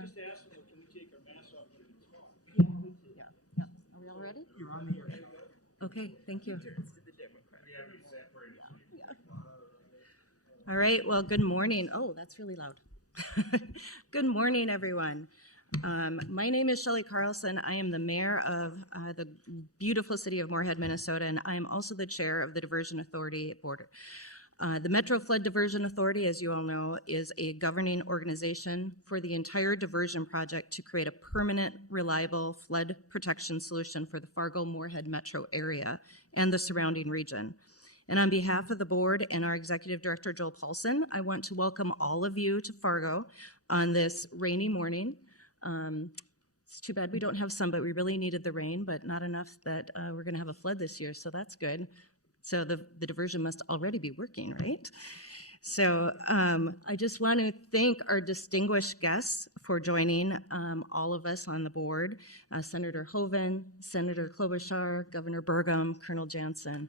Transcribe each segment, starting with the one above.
just asked them, can we take our masks off? Yeah. Yeah. Are we all ready? You're on the air. Okay, thank you. All right, well, good morning. Oh, that's really loud. Good morning, everyone. My name is Shelley Carlson. I am the mayor of the beautiful city of Moorhead, Minnesota, and I am also the chair of the Diversion Authority Board. The Metro Flood Diversion Authority, as you all know, is a governing organization for the entire diversion project to create a permanent, reliable flood protection solution for the Fargo-Moorhead metro area and the surrounding region. And on behalf of the board and our executive director, Joel Paulson, I want to welcome all of you to Fargo on this rainy morning. It's too bad we don't have sun, but we really needed the rain, but not enough that we're going to have a flood this year, so that's good. So the diversion must already be working, right? So I just want to thank our distinguished guests for joining all of us on the board, Senator Hoeven, Senator Klobuchar, Governor Burgum, Colonel Jansen.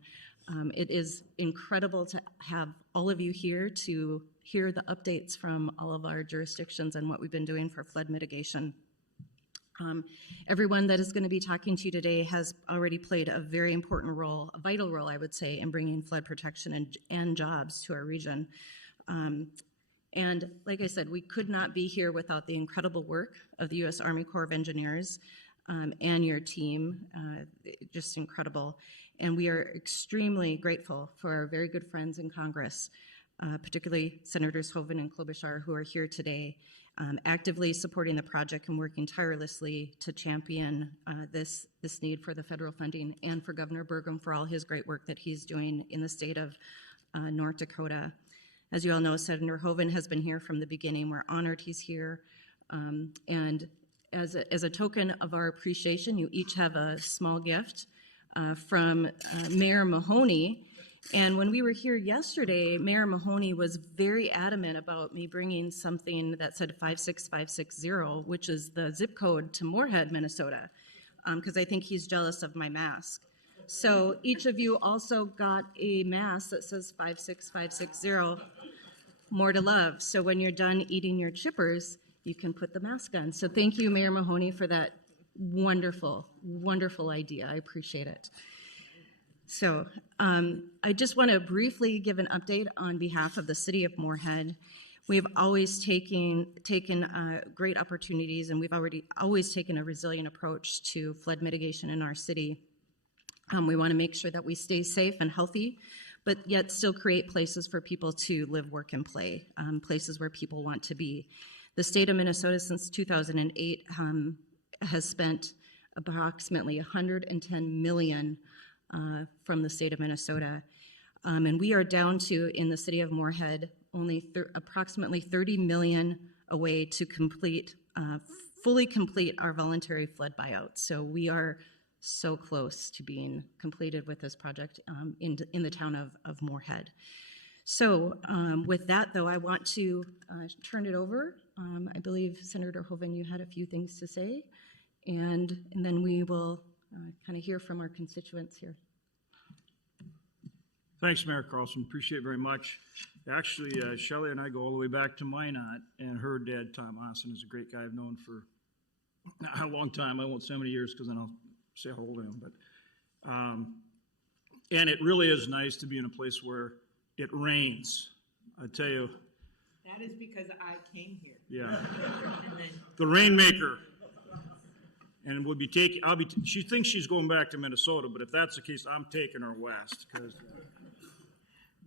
It is incredible to have all of you here to hear the updates from all of our jurisdictions and what we've been doing for flood mitigation. Everyone that is going to be talking to you today has already played a very important role, a vital role, I would say, in bringing flood protection and jobs to our region. And like I said, we could not be here without the incredible work of the U.S. Army Corps of Engineers and your team, just incredible. And we are extremely grateful for our very good friends in Congress, particularly Senators Hoeven and Klobuchar, who are here today, actively supporting the project and working tirelessly to champion this need for the federal funding, and for Governor Burgum for all his great work that he's doing in the state of North Dakota. As you all know, Senator Hoeven has been here from the beginning. We're honored he's here. And as a token of our appreciation, you each have a small gift from Mayor Mahoney. And when we were here yesterday, Mayor Mahoney was very adamant about me bringing something that said 56560, which is the zip code to Moorhead, Minnesota, because I think he's jealous of my mask. So each of you also got a mask that says 56560, more to love. So when you're done eating your chippers, you can put the mask on. So thank you, Mayor Mahoney, for that wonderful, wonderful idea. I appreciate it. So I just want to briefly give an update on behalf of the city of Moorhead. We have always taken great opportunities, and we've always taken a resilient approach to flood mitigation in our city. We want to make sure that we stay safe and healthy, but yet still create places for people to live, work, and play, places where people want to be. The state of Minnesota since 2008 has spent approximately $110 million from the state of Minnesota. And we are down to, in the city of Moorhead, only approximately $30 million away to fully complete our voluntary flood buyout. So we are so close to being completed with this project in the town of Moorhead. So with that, though, I want to turn it over. I believe, Senator Hoeven, you had a few things to say, and then we will kind of hear from our constituents here. Thanks, Mayor Carlson. Appreciate it very much. Actually, Shelley and I go all the way back to Minot, and her dad, Tom Austin, is a great guy I've known for a long time. I won't say how many years because then I'll say how old I am. But, and it really is nice to be in a place where it rains. I tell you. That is because I came here. Yeah. The rainmaker. And we'll be taking, she thinks she's going back to Minnesota, but if that's the case, I'm taking her west, because,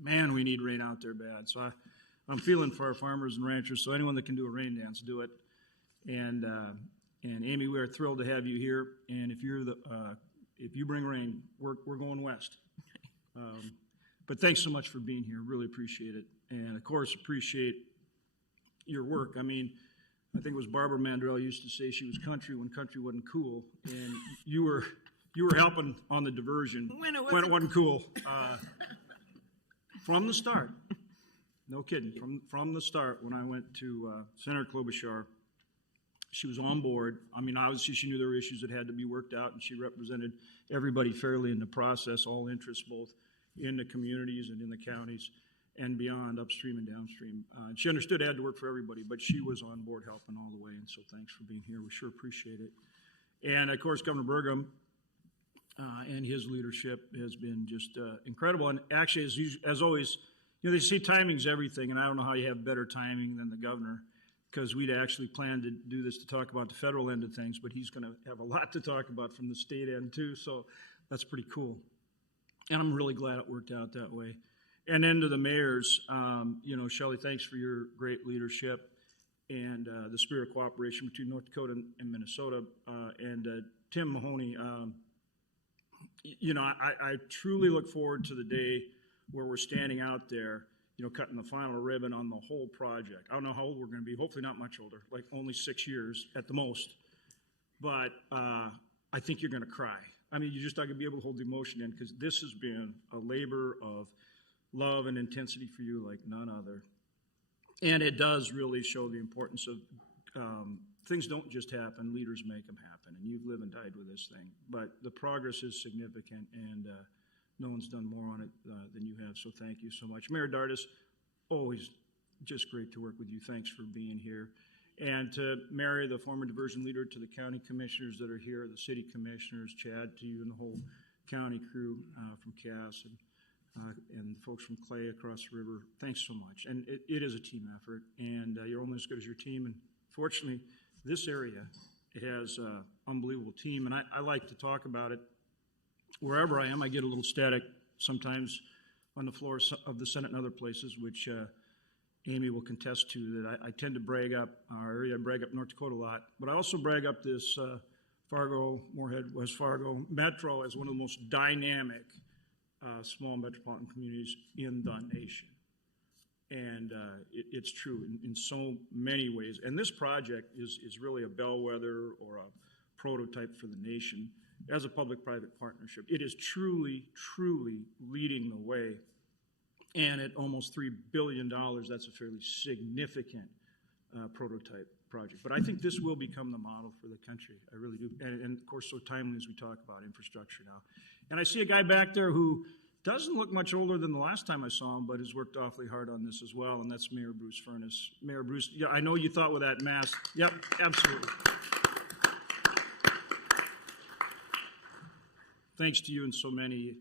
man, we need rain out there bad. So I'm feeling for our farmers and ranchers, so anyone that can do a rain dance, do it. And Amy, we are thrilled to have you here, and if you bring rain, we're going west. But thanks so much for being here, really appreciate it. And of course, appreciate your work. I mean, I think it was Barbara Mandrell used to say she was country when country wasn't cool, and you were helping on the diversion when it wasn't cool from the start. No kidding, from the start. When I went to Senator Klobuchar, she was on board. I mean, obviously she knew there were issues that had to be worked out, and she represented everybody fairly in the process, all interests both in the communities and in the counties. and beyond, upstream and downstream. She understood it had to work for everybody, but she was on board helping all the way, and so thanks for being here. We sure appreciate it. And, of course, Governor Burgum and his leadership has been just incredible. And actually, as always, they say timing's everything, and I don't know how you have better timing than the governor, because we'd actually planned to do this to talk about the federal end of things, but he's going to have a lot to talk about from the state end, too, so that's pretty cool. And I'm really glad it worked out that way. And then to the mayors, Shelley, thanks for your great leadership and the spirit of cooperation between North Dakota and Minnesota. And Tim Mahoney, I truly look forward to the day where we're standing out there, cutting the final ribbon on the whole project. I don't know how old we're going to be. Hopefully not much older, like only 6 years at the most. But I think you're going to cry. I mean, you're just not going to be able to hold the emotion in, because this has been a labor of love and intensity for you like none other. And it does really show the importance of things don't just happen, leaders make them happen. And you've lived and died with this thing. But the progress is significant, and no one's done more on it than you have, so thank you so much. Mayor Dardis, always just great to work with you. Thanks for being here. And to Mary, the former diversion leader, to the county commissioners that are here, the city commissioners, Chad, to you and the whole county crew from Cass and folks from Clay across the river, thanks so much. And it is a team effort, and you're only as good as your team. And fortunately, this area has an unbelievable team, and I like to talk about it. Wherever I am, I get a little static sometimes on the floor of the Senate and other places, which Amy will contest to, that I tend to brag up our area. I brag up North Dakota a lot, but I also brag up this Fargo, Moorhead, West Fargo Metro as one of the most dynamic small metropolitan communities in the nation. And it's true in so many ways. And this project is really a bellwether or a prototype for the nation as a public-private partnership. It is truly, truly leading the way. And at almost $3 billion, that's a fairly significant prototype project. But I think this will become the model for the country. I really do. And of course, so timely as we talk about infrastructure now. And I see a guy back there who doesn't look much older than the last time I saw him, but has worked awfully hard on this as well, and that's Mayor Bruce Furness. Mayor Bruce, yeah, I know you thought with that mask. Yep, absolutely. Thanks to you and so many,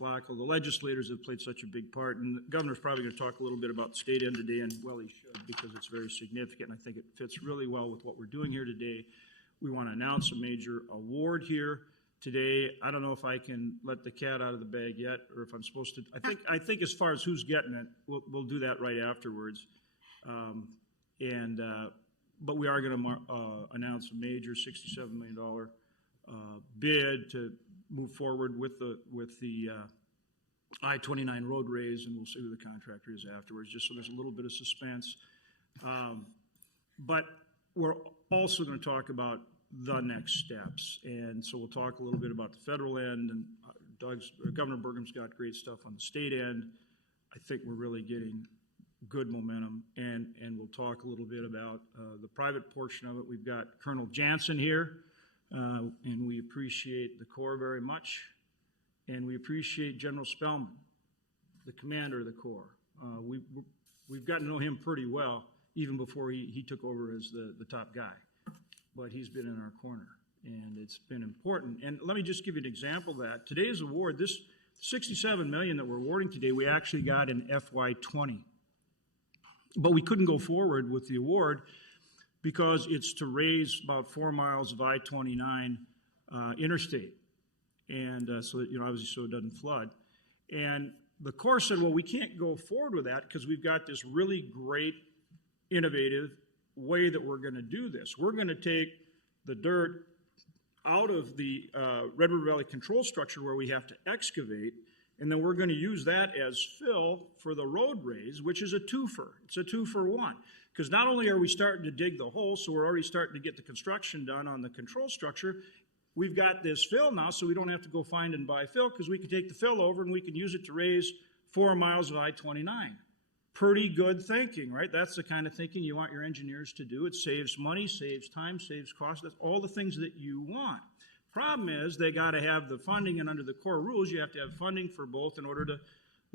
Flacco, the legislators have played such a big part, and the governor's probably going to talk a little bit about the state end today, and well, he should, because it's very significant, and I think it fits really well with what we're doing here today. We want to announce a major award here today. I don't know if I can let the cat out of the bag yet, or if I'm supposed to. I think as far as who's getting it, we'll do that right afterwards. But we are going to announce a major $67 million bid to move forward with the I-29 road raise, and we'll see who the contractor is afterwards, just so there's a little bit of suspense. But we're also going to talk about the next steps, and so we'll talk a little bit about the federal end, and Governor Burgum's got great stuff on the state end. I think we're really getting good momentum, and we'll talk a little bit about the private portion of it. We've got Colonel Jansen here, and we appreciate the Corps very much, and we appreciate General Spellman, the commander of the Corps. We've gotten to know him pretty well, even before he took over as the top guy. But he's been in our corner, and it's been important. And let me just give you an example of that. Today's award, this $67 million that we're awarding today, we actually got in FY20. But we couldn't go forward with the award because it's to raise about 4 miles of I-29 interstate, and so that, obviously so it doesn't flood. And the Corps said, well, we can't go forward with that because we've got this really great, innovative way that we're going to do this. We're going to take the dirt out of the Red River Valley control structure where we have to excavate, and then we're going to use that as fill for the road raise, which is a twofer. It's a 2-for-1. Because not only are we starting to dig the hole, so we're already starting to get the construction done on the control structure, we've got this fill now, so we don't have to go find and buy fill, because we can take the fill over and we can use it to raise 4 miles of I-29. Pretty good thinking, right? That's the kind of thinking you want your engineers to do. It saves money, saves time, saves cost. That's all the things that you want. Problem is, they got to have the funding, and under the Corps rules, you have to have funding for both in order to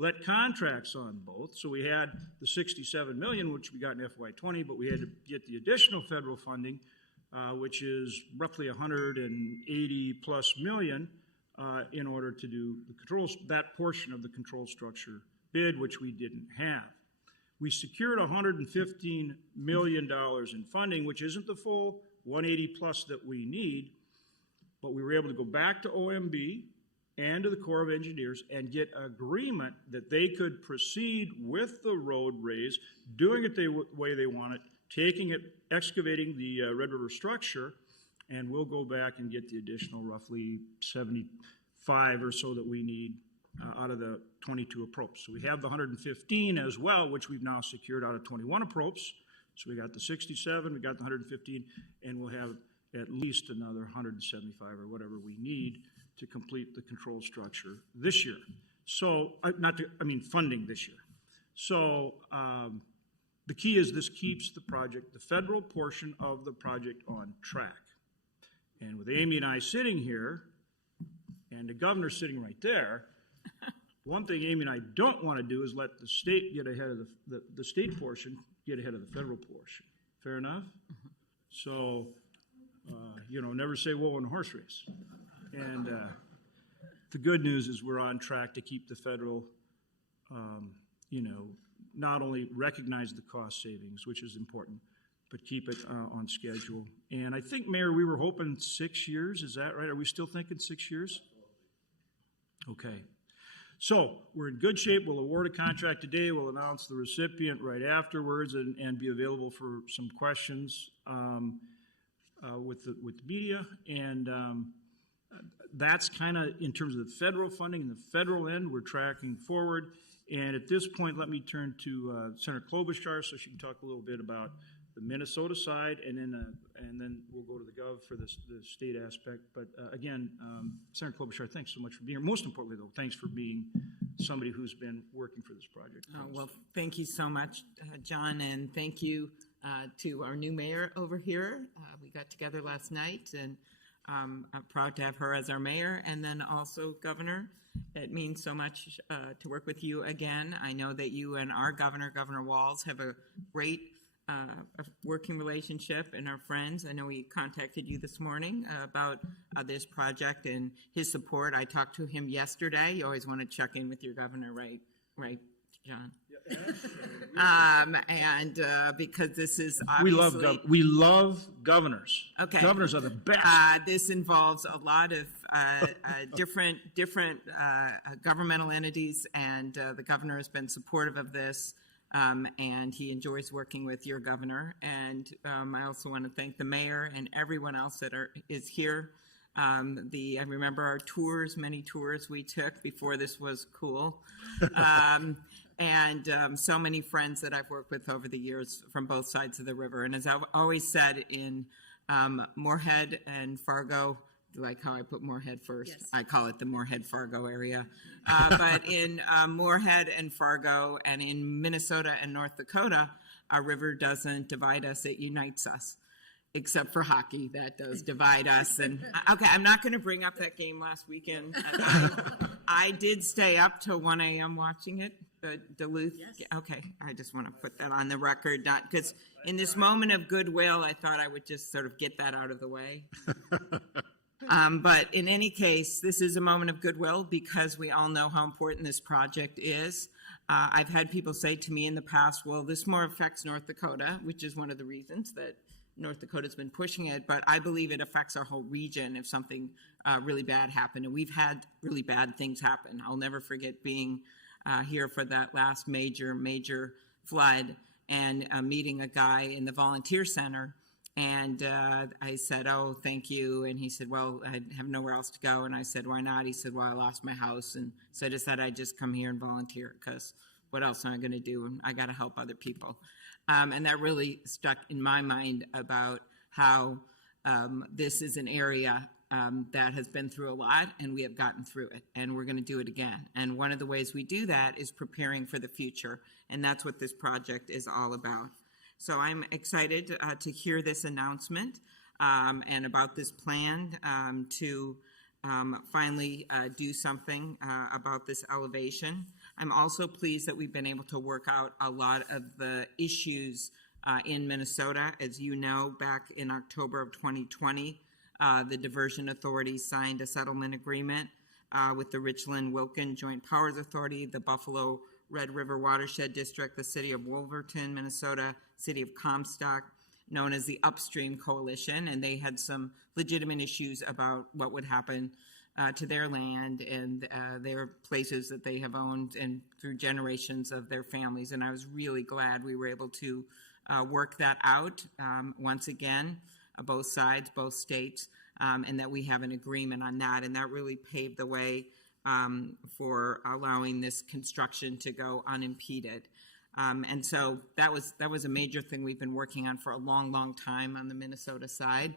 let contracts on both. So we had the 67 million, which we got in FY20, but we had to get the additional federal funding, which is roughly 180 plus million, in order to do the controls, that portion of the control structure bid, which we didn't have. We secured $115 million in funding, which isn't the full 180 plus that we need, but we were able to go back to OMB and to the Corps of Engineers and get agreement that they could proceed with the road raise, doing it the way they want it, taking it, excavating the Red River structure, and we'll go back and get the additional roughly 75 or so that we need out of the 22 approach. So we have the 115 as well, which we've now secured out of 21 approach. So we got the 67, we got the 115, and we'll have at least another 175 or whatever we need to complete the control structure this year. So, funding this year. So the key is this keeps the project, the federal portion of the project, on track. And with Amy and I sitting here, and the governor sitting right there, one thing Amy and I don't want to do is let the state get ahead of the state portion, get ahead of the federal portion. Fair enough? So, never say whoa in a horse race. And the good news is we're on track to keep the federal, not only recognize the cost savings, which is important, but keep it on schedule. And I think, Mayor, we were hoping 6 years. Is that right? Are we still thinking 6 years? Okay. So we're in good shape. We'll award a contract today. We'll announce the recipient right afterwards and be available for some questions with the media. And that's kind of in terms of the federal funding and the federal end. We're tracking forward. And at this point, let me turn to Senator Klobuchar so she can talk a little bit about the Minnesota side, and then we'll go to the Gov for the state aspect. But again, Senator Klobuchar, thanks so much for being here. Most importantly, though, thanks for being somebody who's been working for this project. Well, thank you so much, John, and thank you to our new mayor over here. We got together last night, and I'm proud to have her as our mayor, and then also Governor. It means so much to work with you again. I know that you and our governor, Governor Walz, have a great a working relationship and are friends. I know he contacted you this morning about this project and his support. I talked to him yesterday. You always want to check in with your governor, right, John? And because this is obviously... We love governors. Okay. Governors are the best. This involves a lot of different governmental entities, and the governor has been supportive of this. And he enjoys working with your governor. And I also want to thank the mayor and everyone else that is here. I remember our tours, many tours we took before this was cool. And so many friends that I've worked with over the years from both sides of the river. And as I've always said, in Moorhead and Fargo, like how I put Moorhead first. Yes. I call it the Moorhead-Fargo area. But in Moorhead and Fargo and in Minnesota and North Dakota, our river doesn't divide us, it unites us. Except for hockey, that does divide us. And okay, I'm not going to bring up that game last weekend. I did stay up till 1 a.m. watching it, Duluth. Yes. Okay, I just want to put that on the record, not because in this moment of goodwill, I thought I would just sort of get that out of the way. But in any case, this is a moment of goodwill because we all know how important this project is. I've had people say to me in the past, well, this more affects North Dakota, which is one of the reasons that North Dakota's been pushing it, but I believe it affects our whole region if something really bad happened. And we've had really bad things happen. I'll never forget being here for that last major flood and meeting a guy in the volunteer center. And I said, oh, thank you. And he said, well, I have nowhere else to go. And I said, why not? He said, well, I lost my house. And so I decided I'd just come here and volunteer because what else am I going to do? And I got to help other people. And that really stuck in my mind about how this is an area that has been through a lot, and we have gotten through it, and we're going to do it again. And one of the ways we do that is preparing for the future, and that's what this project is all about. So I'm excited to hear this announcement and about this plan to finally do something about this elevation. I'm also pleased that we've been able to work out a lot of the issues in Minnesota. As you know, back in October of 2020, the Diversion Authority signed a settlement agreement with the Richland-Wilkin Joint Powers Authority, the Buffalo Red River Watershed District, the City of Wolverton, Minnesota, City of Comstock, known as the Upstream Coalition, and they had some legitimate issues about what would happen to their land and their places that they have owned and through generations of their families. And I was really glad we were able to work that out once again, both sides, both states, and that we have an agreement on that. And that really paved the way for allowing this construction to go unimpeded. And so that was a major thing we've been working on for a long, long time on the Minnesota side.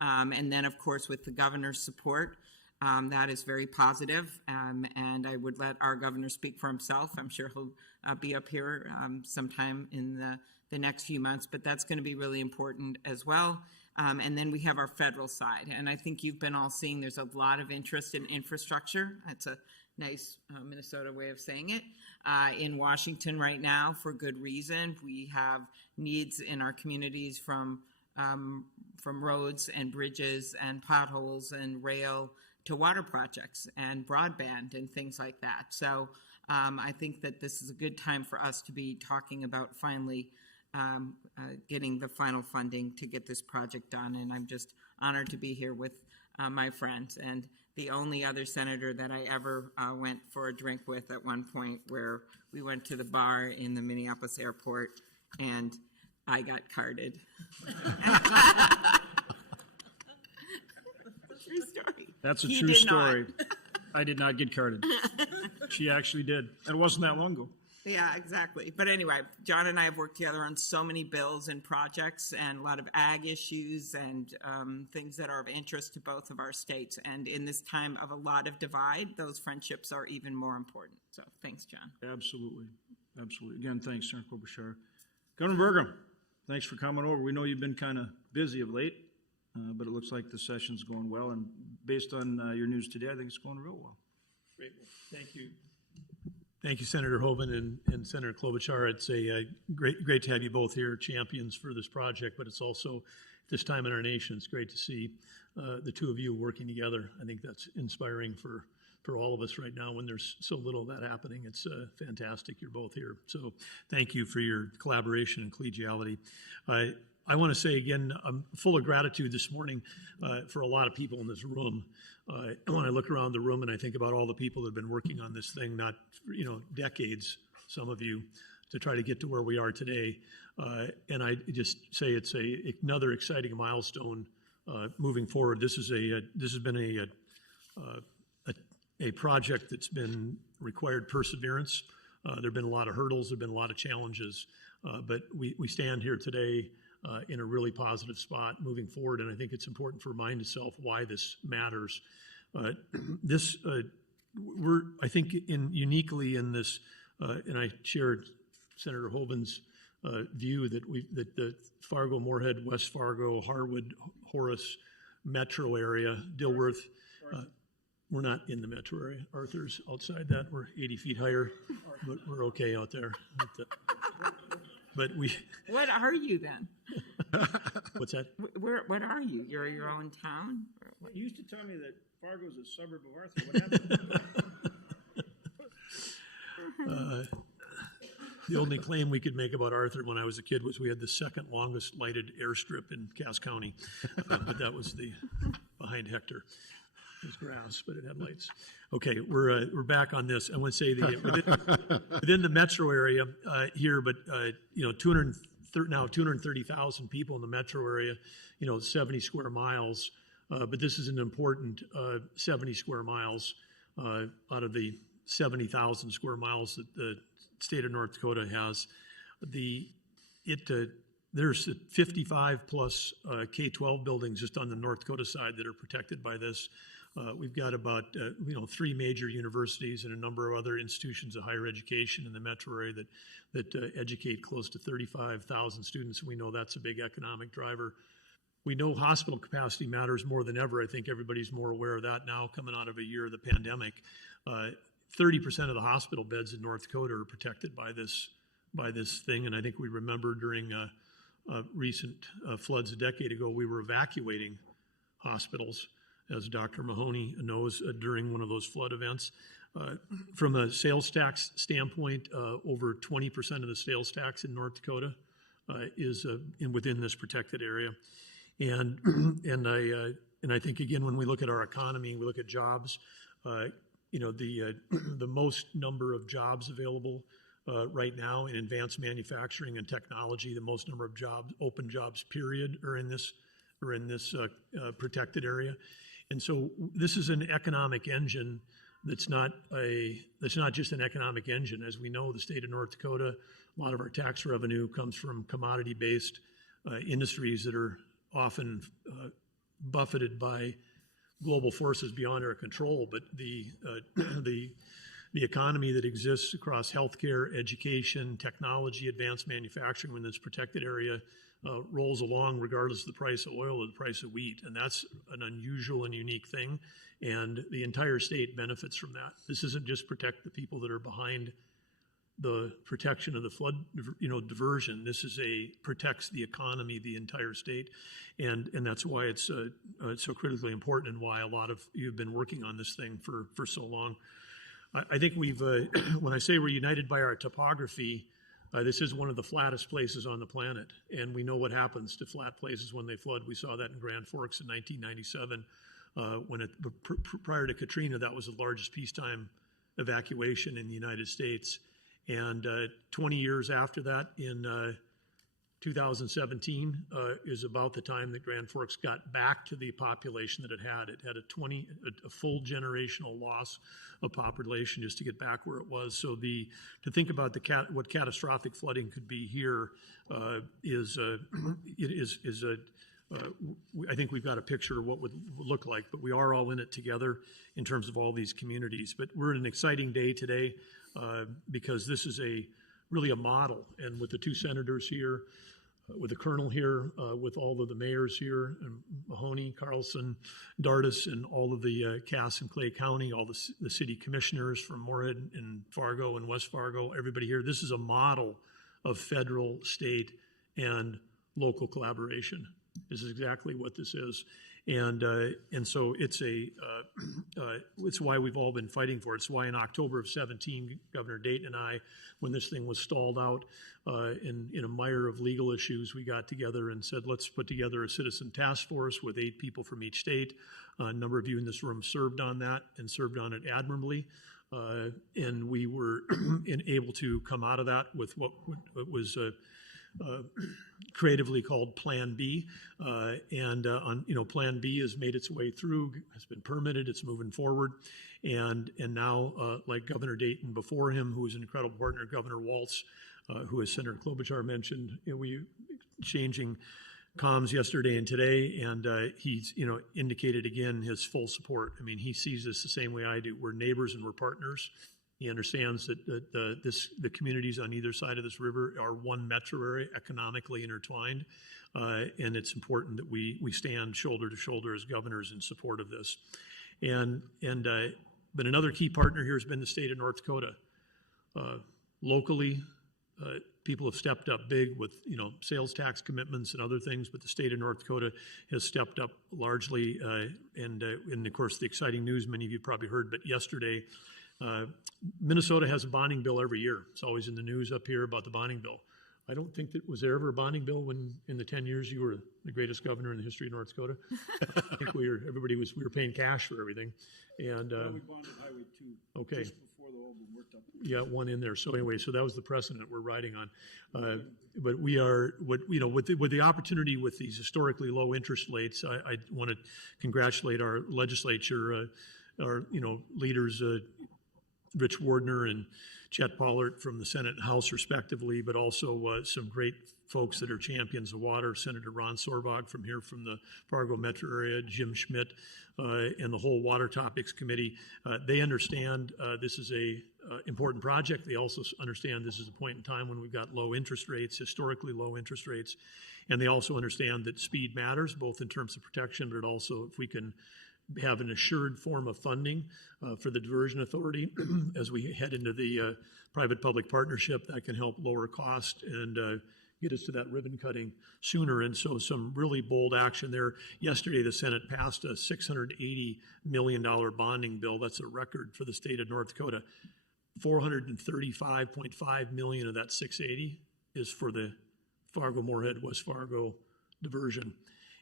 And then, of course, with the governor's support, that is very positive. And I would let our governor speak for himself. I'm sure he'll be up here sometime in the next few months, but that's going to be really important as well. And then we have our federal side. And I think you've been all seeing there's a lot of interest in infrastructure. That's a nice Minnesota way of saying it. In Washington right now, for good reason. We have needs in our communities from roads and bridges and potholes and rail to water projects and broadband and things like that. So I think that this is a good time for us to be talking about finally getting the final funding to get this project done. And I'm just honored to be here with my friends and the only other senator that I ever went for a drink with at one point, where we went to the bar in the Minneapolis airport and I got carded. True story. That's a He true did story. not. I did not get carded. She actually did. It wasn't that long ago. Yeah, exactly. But anyway, John and I have worked together on so many bills and projects and a lot of ag issues and things that are of interest to both of our states. And in this time of a lot of divide, those friendships are even more important. So thanks, John. Absolutely. Absolutely. Again, thanks, Senator Klobuchar. Governor Burgum, thanks for coming over. We know you've been kind of busy of late, but it looks like the session's going well. And based on your news today, I think it's going real well. Great. Thank you. Thank you, Senator Hoeven and Senator Klobuchar. It's a great to have you both here, champions for this project, but it's also this time in our nation. It's great to see the two of you working together. I think that's inspiring for all of us right now when there's so little of that happening. It's fantastic you're both here. So thank you for your collaboration and collegiality. I want to say again, I'm full of gratitude this morning for a lot of people in this room. When I look around the room and I think about all the people that have been working on this thing, not decades, some of you, to try to get to where we are today. And I just say it's another exciting milestone moving forward. This has been a project that's been required perseverance. There have been a lot of hurdles, there have been a lot of challenges, but we stand here today in a really positive spot moving forward, and I think it's important to remind itself why this matters. I think uniquely in this, and I shared Senator Hoeven's view that the Fargo, Moorhead, West Fargo, Harwood, Horace metro area, Dilworth, we're not in the metro area. Arthur's outside that. We're 80 feet higher, but we're okay out there. But we. What are you then? What's that? What are you? You're your own town? You used to tell me that Fargo's a suburb of Arthur. What happened? The only claim we could make about Arthur when I was a kid was we had the second longest lighted airstrip in Cass County, but that was behind Hector. It was grass, but it had lights. Okay, we're back on this. I want to say within the metro area here, but 230,000 people in the metro area, 70 square miles. But this is an important 70 square miles out of the 70,000 square miles that the state of North Dakota has. There's 55 plus K-12 buildings just on the North Dakota side that are protected by this. We've got about 3 major universities and a number of other institutions of higher education in the metro area that educate close to 35,000 students. We know that's a big economic driver. we know hospital capacity matters more than ever. I think everybody's more aware of that now coming out of a year of the pandemic. 30% of the hospital beds in North Dakota are protected by this thing. And I think we remember during recent floods a decade ago, we were evacuating hospitals, as Dr. Mahoney knows, during one of those flood events. From a sales tax standpoint, over 20% of the sales tax in North Dakota is within this protected area. And I think, again, when we look at our economy, we look at jobs, the most number of jobs available right now in advanced manufacturing and technology, the most number of jobs, open jobs, period, are in this protected area. And so this is an economic engine that's not just an economic engine. As we know, the state of North Dakota, a lot of our tax revenue comes from commodity-based industries that are often buffeted by global forces beyond our control. But the economy that exists across healthcare, education, technology, advanced manufacturing in this protected area rolls along regardless of the price of oil or the price of wheat. And that's an unusual and unique thing. And the entire state benefits from that. This isn't just protect the people that are behind the protection of the flood, diversion. This is protects the economy, the entire state. And that's why it's so critically important and why a lot of you have been working on this thing for so long. I think we've, when I say we're united by our topography, this is one of the flattest places on the planet, and we know what happens to flat places when they flood. We saw that in Grand Forks in 1997. Prior to Katrina, that was the largest peacetime evacuation in the United States. And 20 years after that, in 2017, is about the time that Grand Forks got back to the population that it had. It had a full generational loss of population just to get back where it was. So to think about what catastrophic flooding could be here I think we've got a picture of what would look like, but we are all in it together in terms of all these communities. But we're in an exciting day today because this is really a model. And with the two senators here, with the colonel here, with all of the mayors here, and Mahoney, Carlson, Dardis, and all of the Cass and Clay County, all the city commissioners from Moorhead and Fargo and West Fargo, everybody here, this is a model of federal, state, and local collaboration. This is exactly what this is. And so it's why we've all been fighting for it. It's why in October of 17, Governor Dayton and I, when this thing was stalled out in a mire of legal issues, we got together and said, let's put together a citizen task force with 8 people from each state. A number of you in this room served on that and served on it admirably. And we were able to come out of that with what was creatively called Plan B, Plan B has made its way through, has been permitted, it's moving forward, and now, like Governor Dayton before him, who was an incredible partner, Governor Walz, who, as Senator Klobuchar mentioned, we exchanging comms yesterday and today, and he's indicated again his full support. I mean, he sees this the same way I do. We're neighbors and we're partners. He understands that the communities on either side of this river are one metro area, economically intertwined, and it's important that we stand shoulder to shoulder as governors in support of this. But another key partner here has been the state of North Dakota. Locally, people have stepped up big with sales tax commitments and other things, but the state of North Dakota has stepped up largely. And of course, the exciting news many of you probably heard, but yesterday. Minnesota has a bonding bill every year. It's always in the news up here about the bonding bill. I don't think that was there ever a bonding bill when in the 10 years you were the greatest governor in the history of North Dakota. I think we were paying cash for everything. And we bonded Highway 2 okay. Just before the whole worked up. Yeah, one in there. So anyway, so that was the precedent we're riding on. But we are with the opportunity with these historically low interest rates. I want to congratulate our legislature, our leaders. Rich Wardner and Chet Pollard from the Senate and House respectively, but also some great folks that are champions of water, Senator Ron Sorbog from the Fargo metro area, Jim Schmidt, and the whole Water Topics Committee. They understand this is a important project. They also understand this is a point in time when we've got low interest rates, historically low interest rates, And they also understand that speed matters, both in terms of protection, but also if we can have an assured form of funding for the Diversion Authority as we head into the private-public partnership, that can help lower cost and get us to that ribbon cutting sooner. And so some really bold action there. Yesterday, the Senate passed a $680 million bonding bill. That's a record for the state of North Dakota. $435.5 million of that 680 is for the Fargo-Moorhead, West Fargo diversion.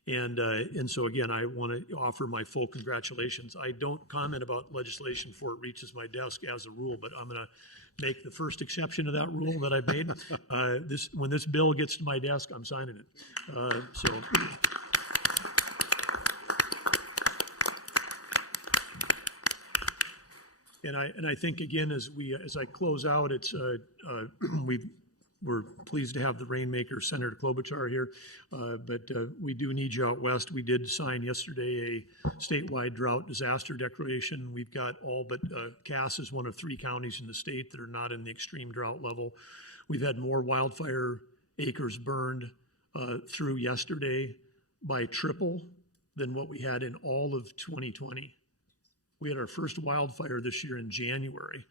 And so again, I want to offer my full congratulations. I don't comment about legislation before it reaches my desk as a rule, but I'm going to make the first exception to that rule that I made. When this bill gets to my desk, I'm signing it. And I think again, as I close out, it's we're pleased to have the Rainmaker, Senator Klobuchar here, but we do need you out west. We did sign yesterday a statewide drought disaster declaration. We've got all but Cass is one of 3 counties in the state that are not in the extreme drought level. We've had more wildfire acres burned through yesterday by triple than what we had in all of 2020. We had our first wildfire this year in January.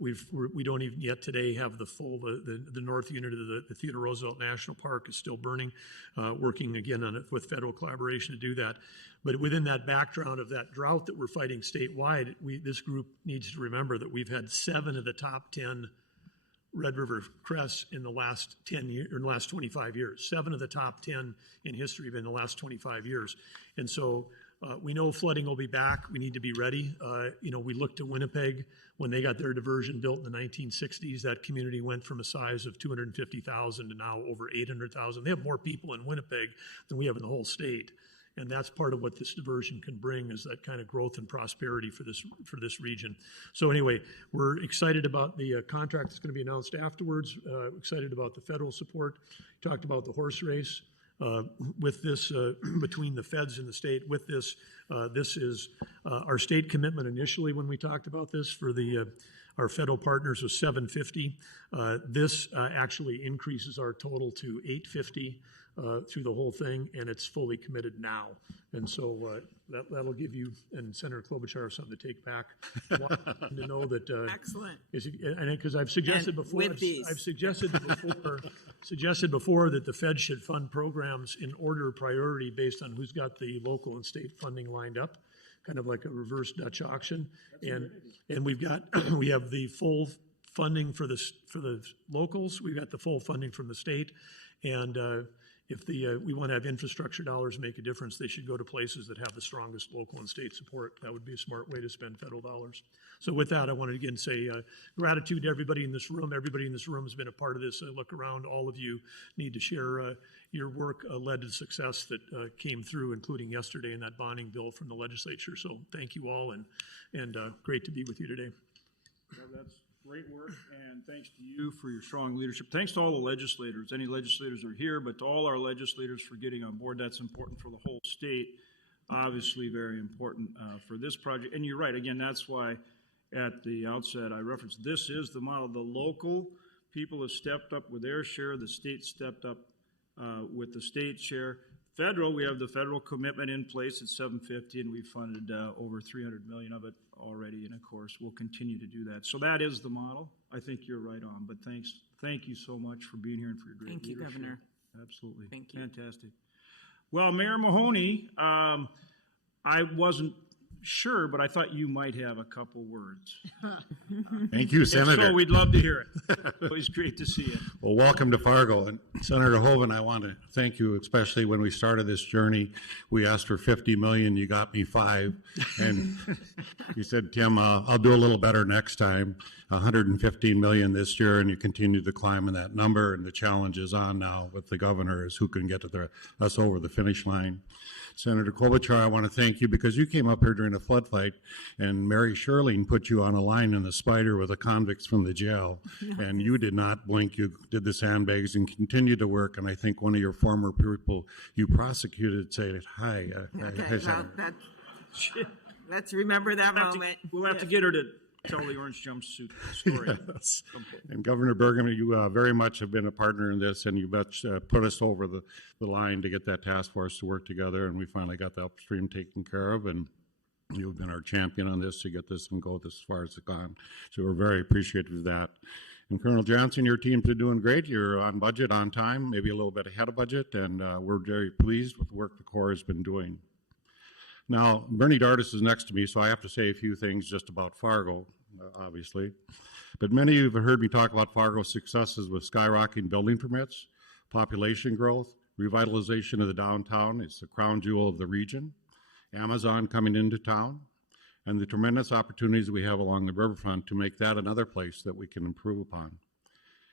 We don't even yet today have the full, the north unit of the Theodore Roosevelt National Park is still burning, working again on it with federal collaboration to do that. But within that background of that drought that we're fighting statewide, this group needs to remember that we've had 7 of the top 10 Red River crests in the last 10 years, or in the last 25 years. 7 of the top 10 in history have been in the last 25 years. And so we know flooding will be back. We need to be ready. We looked to Winnipeg when they got their diversion built in the 1960s. That community went from a size of 250,000 to now over 800,000. They have more people in Winnipeg than we have in the whole state. And that's part of what this diversion can bring, is that kind of growth and prosperity for this region. So anyway, we're excited about the contract that's going to be announced afterwards. Excited about the federal support. Talked about the horse race. With this, between the feds and the state, with this, this is our state commitment initially when we talked about this for our federal partners was $750. This actually increases our total to $850 through the whole thing, and it's fully committed now. And so that'll give you and Senator Klobuchar something to take back. I want to know that Excellent. Because I've suggested And before, I've suggested before that the Fed should fund programs in order of priority based on who's got the local and state funding lined up, kind of like a reverse Dutch auction. And we have the full funding for the locals. We've got the full funding from the state, and if we want to have infrastructure dollars make a difference, they should go to places that have the strongest local and state support. That would be a smart way to spend federal dollars. So with that, I want to again say gratitude to everybody in this room. Everybody in this room has been a part of this. I look around, all of you need to share your work led to the success that came through, including yesterday in that bonding bill from the legislature. So thank you all, and great to be with you today. Well, that's great work, and thanks to you for your strong leadership. Thanks to all the legislators. Any legislators are here, but to all our legislators for getting on board. That's important for the whole state. Obviously very important for this project. And you're right, again, that's why at the outset I referenced this is the model. The local people have stepped up with their share. The state stepped up with the state share. Federal, we have the federal commitment in place at $750, and we've funded over $300 million of it already, and of course we'll continue to do that. So that is the model. I think you're right on, but thank you so much for being here and for your great leadership. Thank you, Governor. Absolutely. Thank you. Fantastic. Well, Mayor Mahoney, I wasn't sure, but I thought you might have a couple words. Thank you, Senator. So we'd love to hear it. Always great to see you. Well, welcome to Fargo. And Senator Hoeven, I want to thank you, especially when we started this journey. We asked for 50 million, you got me 5. And you said, Tim, I'll do a little better next time. 115 million this year, and you continue to climb in that number. And the challenge is on now with the governor is who can get us over the finish line. Senator Klobuchar, I want to thank you because you came up here during the flood fight, and Mary Sherling put you on a line in the Spider with the convicts from the jail, and you did not blink. You did the sandbags and continued to work, and I think one of your former people you prosecuted said, hi. Okay, well, let's remember that moment. We'll have to get her to tell the orange jumpsuit story. Yes. And Governor Burgum, you very much have been a partner in this, and you put us over the line to get that task force to work together, and we finally got the upstream taken care of, and you've been our champion on this to get this and go this far as it's gone. So we're very appreciative of that. And Colonel Johnson, your teams are doing great. You're on budget, on time, maybe a little bit ahead of budget, and we're very pleased with the work the Corps has been doing. Now, Bernie Dardis is next to me, so I have to say a few things just about Fargo, obviously. But many of you have heard me talk about Fargo's successes with skyrocketing building permits, population growth, revitalization of the downtown. It's the crown jewel of the region. Amazon coming into town, and the tremendous opportunities we have along the riverfront to make that another place that we can improve upon.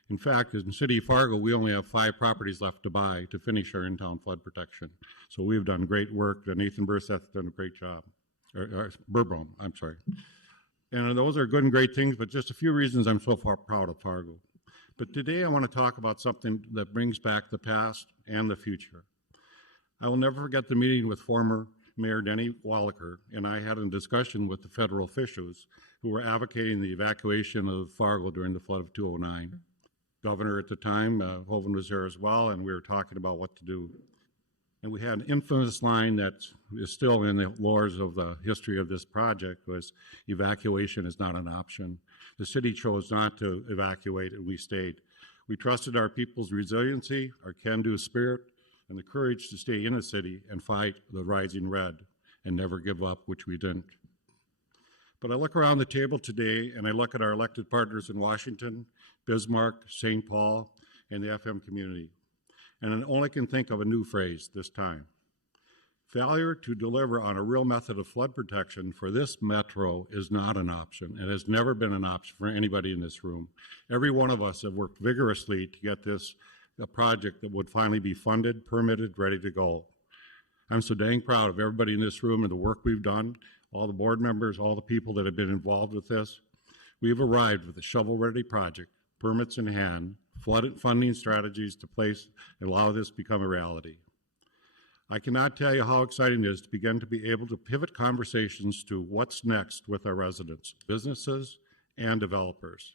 In fact, in the city of Fargo, we only have 5 properties left to buy to finish our in-town flood protection. So we've done great work. Nathan Burseth has done a great job. Or Burbom, I'm sorry. And those are good and great things, but just a few reasons I'm so proud of Fargo. But today I want to talk about something that brings back the past and the future. I will never forget the meeting with former Mayor Denny Wallaker, and I had a discussion with the federal officials who were advocating the evacuation of Fargo during the flood of 2009. Governor at the time, Hoven was there as well, and we were talking about what to do. And we had an infamous line that is still in the lores of the history of this project was evacuation is not an option. The city chose not to evacuate, and we stayed. We trusted our people's resiliency, our can-do spirit, and the courage to stay in the city and fight the rising red and never give up, which we didn't. But I look around the table today and I look at our elected partners in Washington, Bismarck, St. Paul, and the FM community. And I only can think of a new phrase this time. Failure to deliver on a real method of flood protection for this metro is not an option. It has never been an option for anybody in this room. Every one of us have worked vigorously to get this a project that would finally be funded, permitted, ready to go. I'm so dang proud of everybody in this room and the work we've done, all the board members, all the people that have been involved with this. We've arrived with a shovel-ready project, permits in hand, flood funding strategies to place and allow this to become a reality. I cannot tell you how exciting it is to begin to be able to pivot conversations to what's next with our residents, businesses, and developers.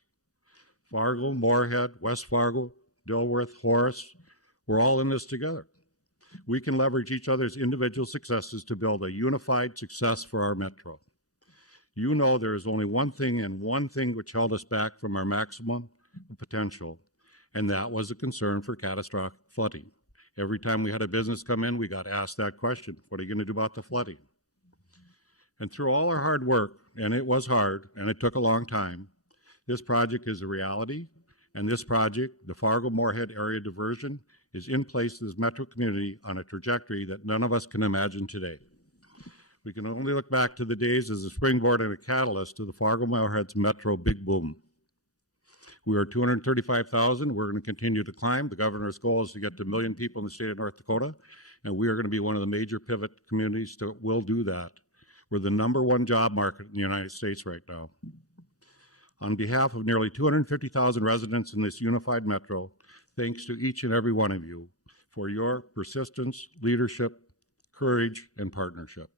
Fargo, Moorhead, West Fargo, Dilworth, Horace, we're all in this together. We can leverage each other's individual successes to build a unified success for our metro. You know there is only one thing and one thing which held us back from our maximum potential, and that was a concern for catastrophic flooding. Every time we had a business come in, we got asked that question, what are you going to do about the flooding? And through all our hard work, and it was hard, and it took a long time, this project is a reality. And this project, the Fargo-Moorhead Area Diversion, is in place in this metro community on a trajectory that none of us can imagine today. We can only look back to the days as a springboard and a catalyst to the Fargo-Moorhead's metro big boom. We are 235,000. We're going to continue to climb. The governor's goal is to get to 1 million people in the state of North Dakota, and we are going to be one of the major pivot communities that will do that. We're the #1 job market in the United States right now. On behalf of nearly 250,000 residents in this unified metro, thanks to each and every one of you for your persistence, leadership, courage, and partnership.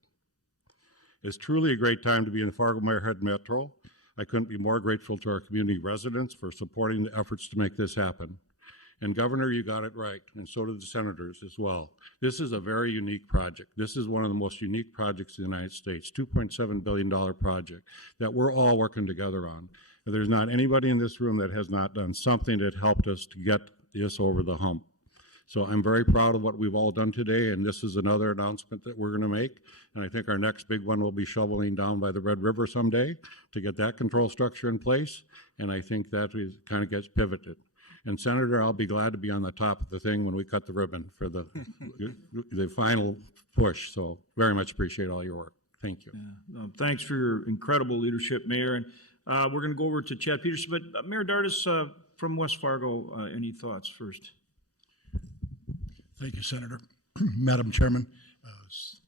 It's truly a great time to be in the Fargo-Moorhead Metro. I couldn't be more grateful to our community residents for supporting the efforts to make this happen. And Governor, you got it right, and so did the senators as well. This is a very unique project. This is one of the most unique projects in the United States, $2.7 billion project that we're all working together on. There's not anybody in this room that has not done something that helped us to get this over the hump. So I'm very proud of what we've all done today, and this is another announcement that we're going to make. And I think our next big one will be shoveling down by the Red River someday to get that control structure in place, and I think that kind of gets pivoted. And Senator, I'll be glad to be on the top of the thing when we cut the ribbon for the final push. So very much appreciate all your work. Thank you. Yeah. Thanks for your incredible leadership, Mayor. And we're going to go over to Chad Peterson, but Mayor Dardis from West Fargo, any thoughts first? Thank you, Senator. Madam Chairman,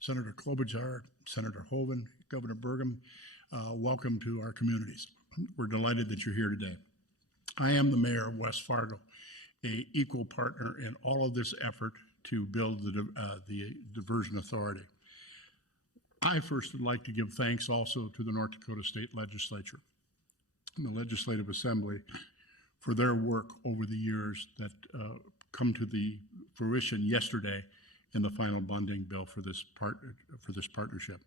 Senator Klobuchar, Senator Hoven, Governor Burgum, welcome to our communities. We're delighted that you're here today. I am the mayor of West Fargo, a equal partner in all of this effort to build the Diversion Authority. I first would like to give thanks also to the North Dakota State Legislature and the Legislative Assembly for their work over the years that come to the fruition yesterday in the final bonding bill for this partnership.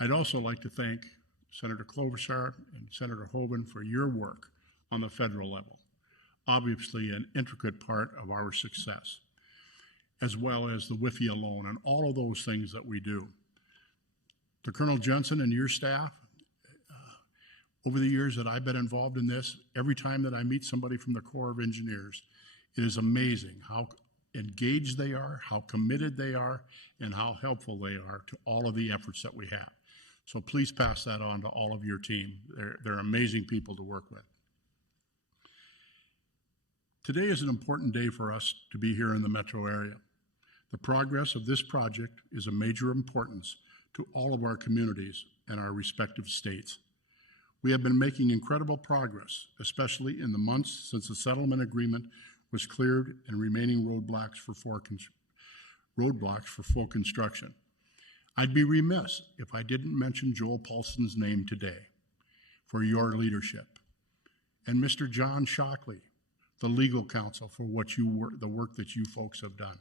I'd also like to thank Senator Klobuchar and Senator Hoeven for your work on the federal level, obviously an intricate part of our success, as well as the WIFIA loan and all of those things that we do. To Colonel Jensen and your staff, over the years that I've been involved in this, every time that I meet somebody from the Corps of Engineers, it is amazing how engaged they are, how committed they are, and how helpful they are to all of the efforts that we have. So please pass that on to all of your team. They're amazing people to work with. Today is an important day for us to be here in the metro area. The progress of this project is of major importance to all of our communities and our respective states. We have been making incredible progress, especially in the months since the settlement agreement was cleared and remaining roadblocks for full construction. I'd be remiss if I didn't mention Joel Paulson's name today for your leadership, and Mr. John Shockley, the legal counsel, for the work that you folks have done.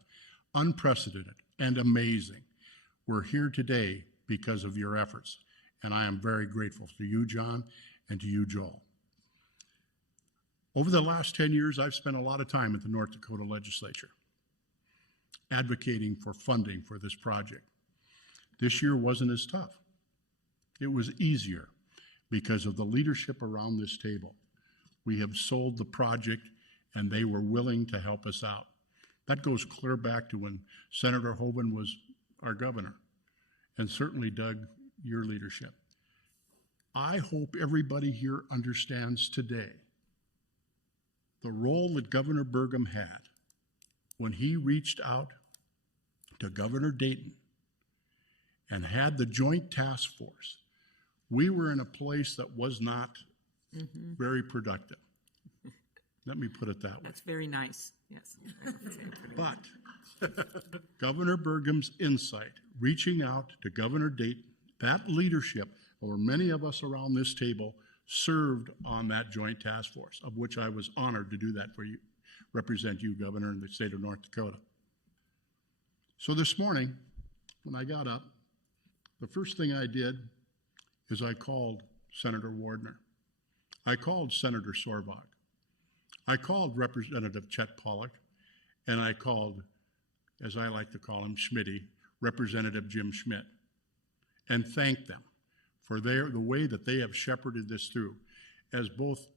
Unprecedented and amazing. We're here today because of your efforts, and I am very grateful to you, John, and to you, Joel. Over the last 10 years, I've spent a lot of time at the North Dakota Legislature advocating for funding for this project. This year wasn't as tough. It was easier because of the leadership around this table. We have sold the project, and they were willing to help us out. That goes clear back to when Senator Hoeven was our governor, and certainly, Doug, your leadership. I hope everybody here understands today the role that Governor Burgum had when he reached out to Governor Dayton and had the joint task force. We were in a place that was not very productive. Let me put it that way. That's very nice, yes. But Governor Burgum's insight, reaching out to Governor Dayton, that leadership, or many of us around this table, served on that joint task force, of which I was honored to do that for you, represent you, Governor, in the state of North Dakota. So this morning, when I got up, the first thing I did is I called Senator Wardner. I called Senator Sorvag. I called Representative Chet Pollack, and I called, as I like to call him, Schmitty, Representative Jim Schmidt, and thanked them for the way that they have shepherded this through. As both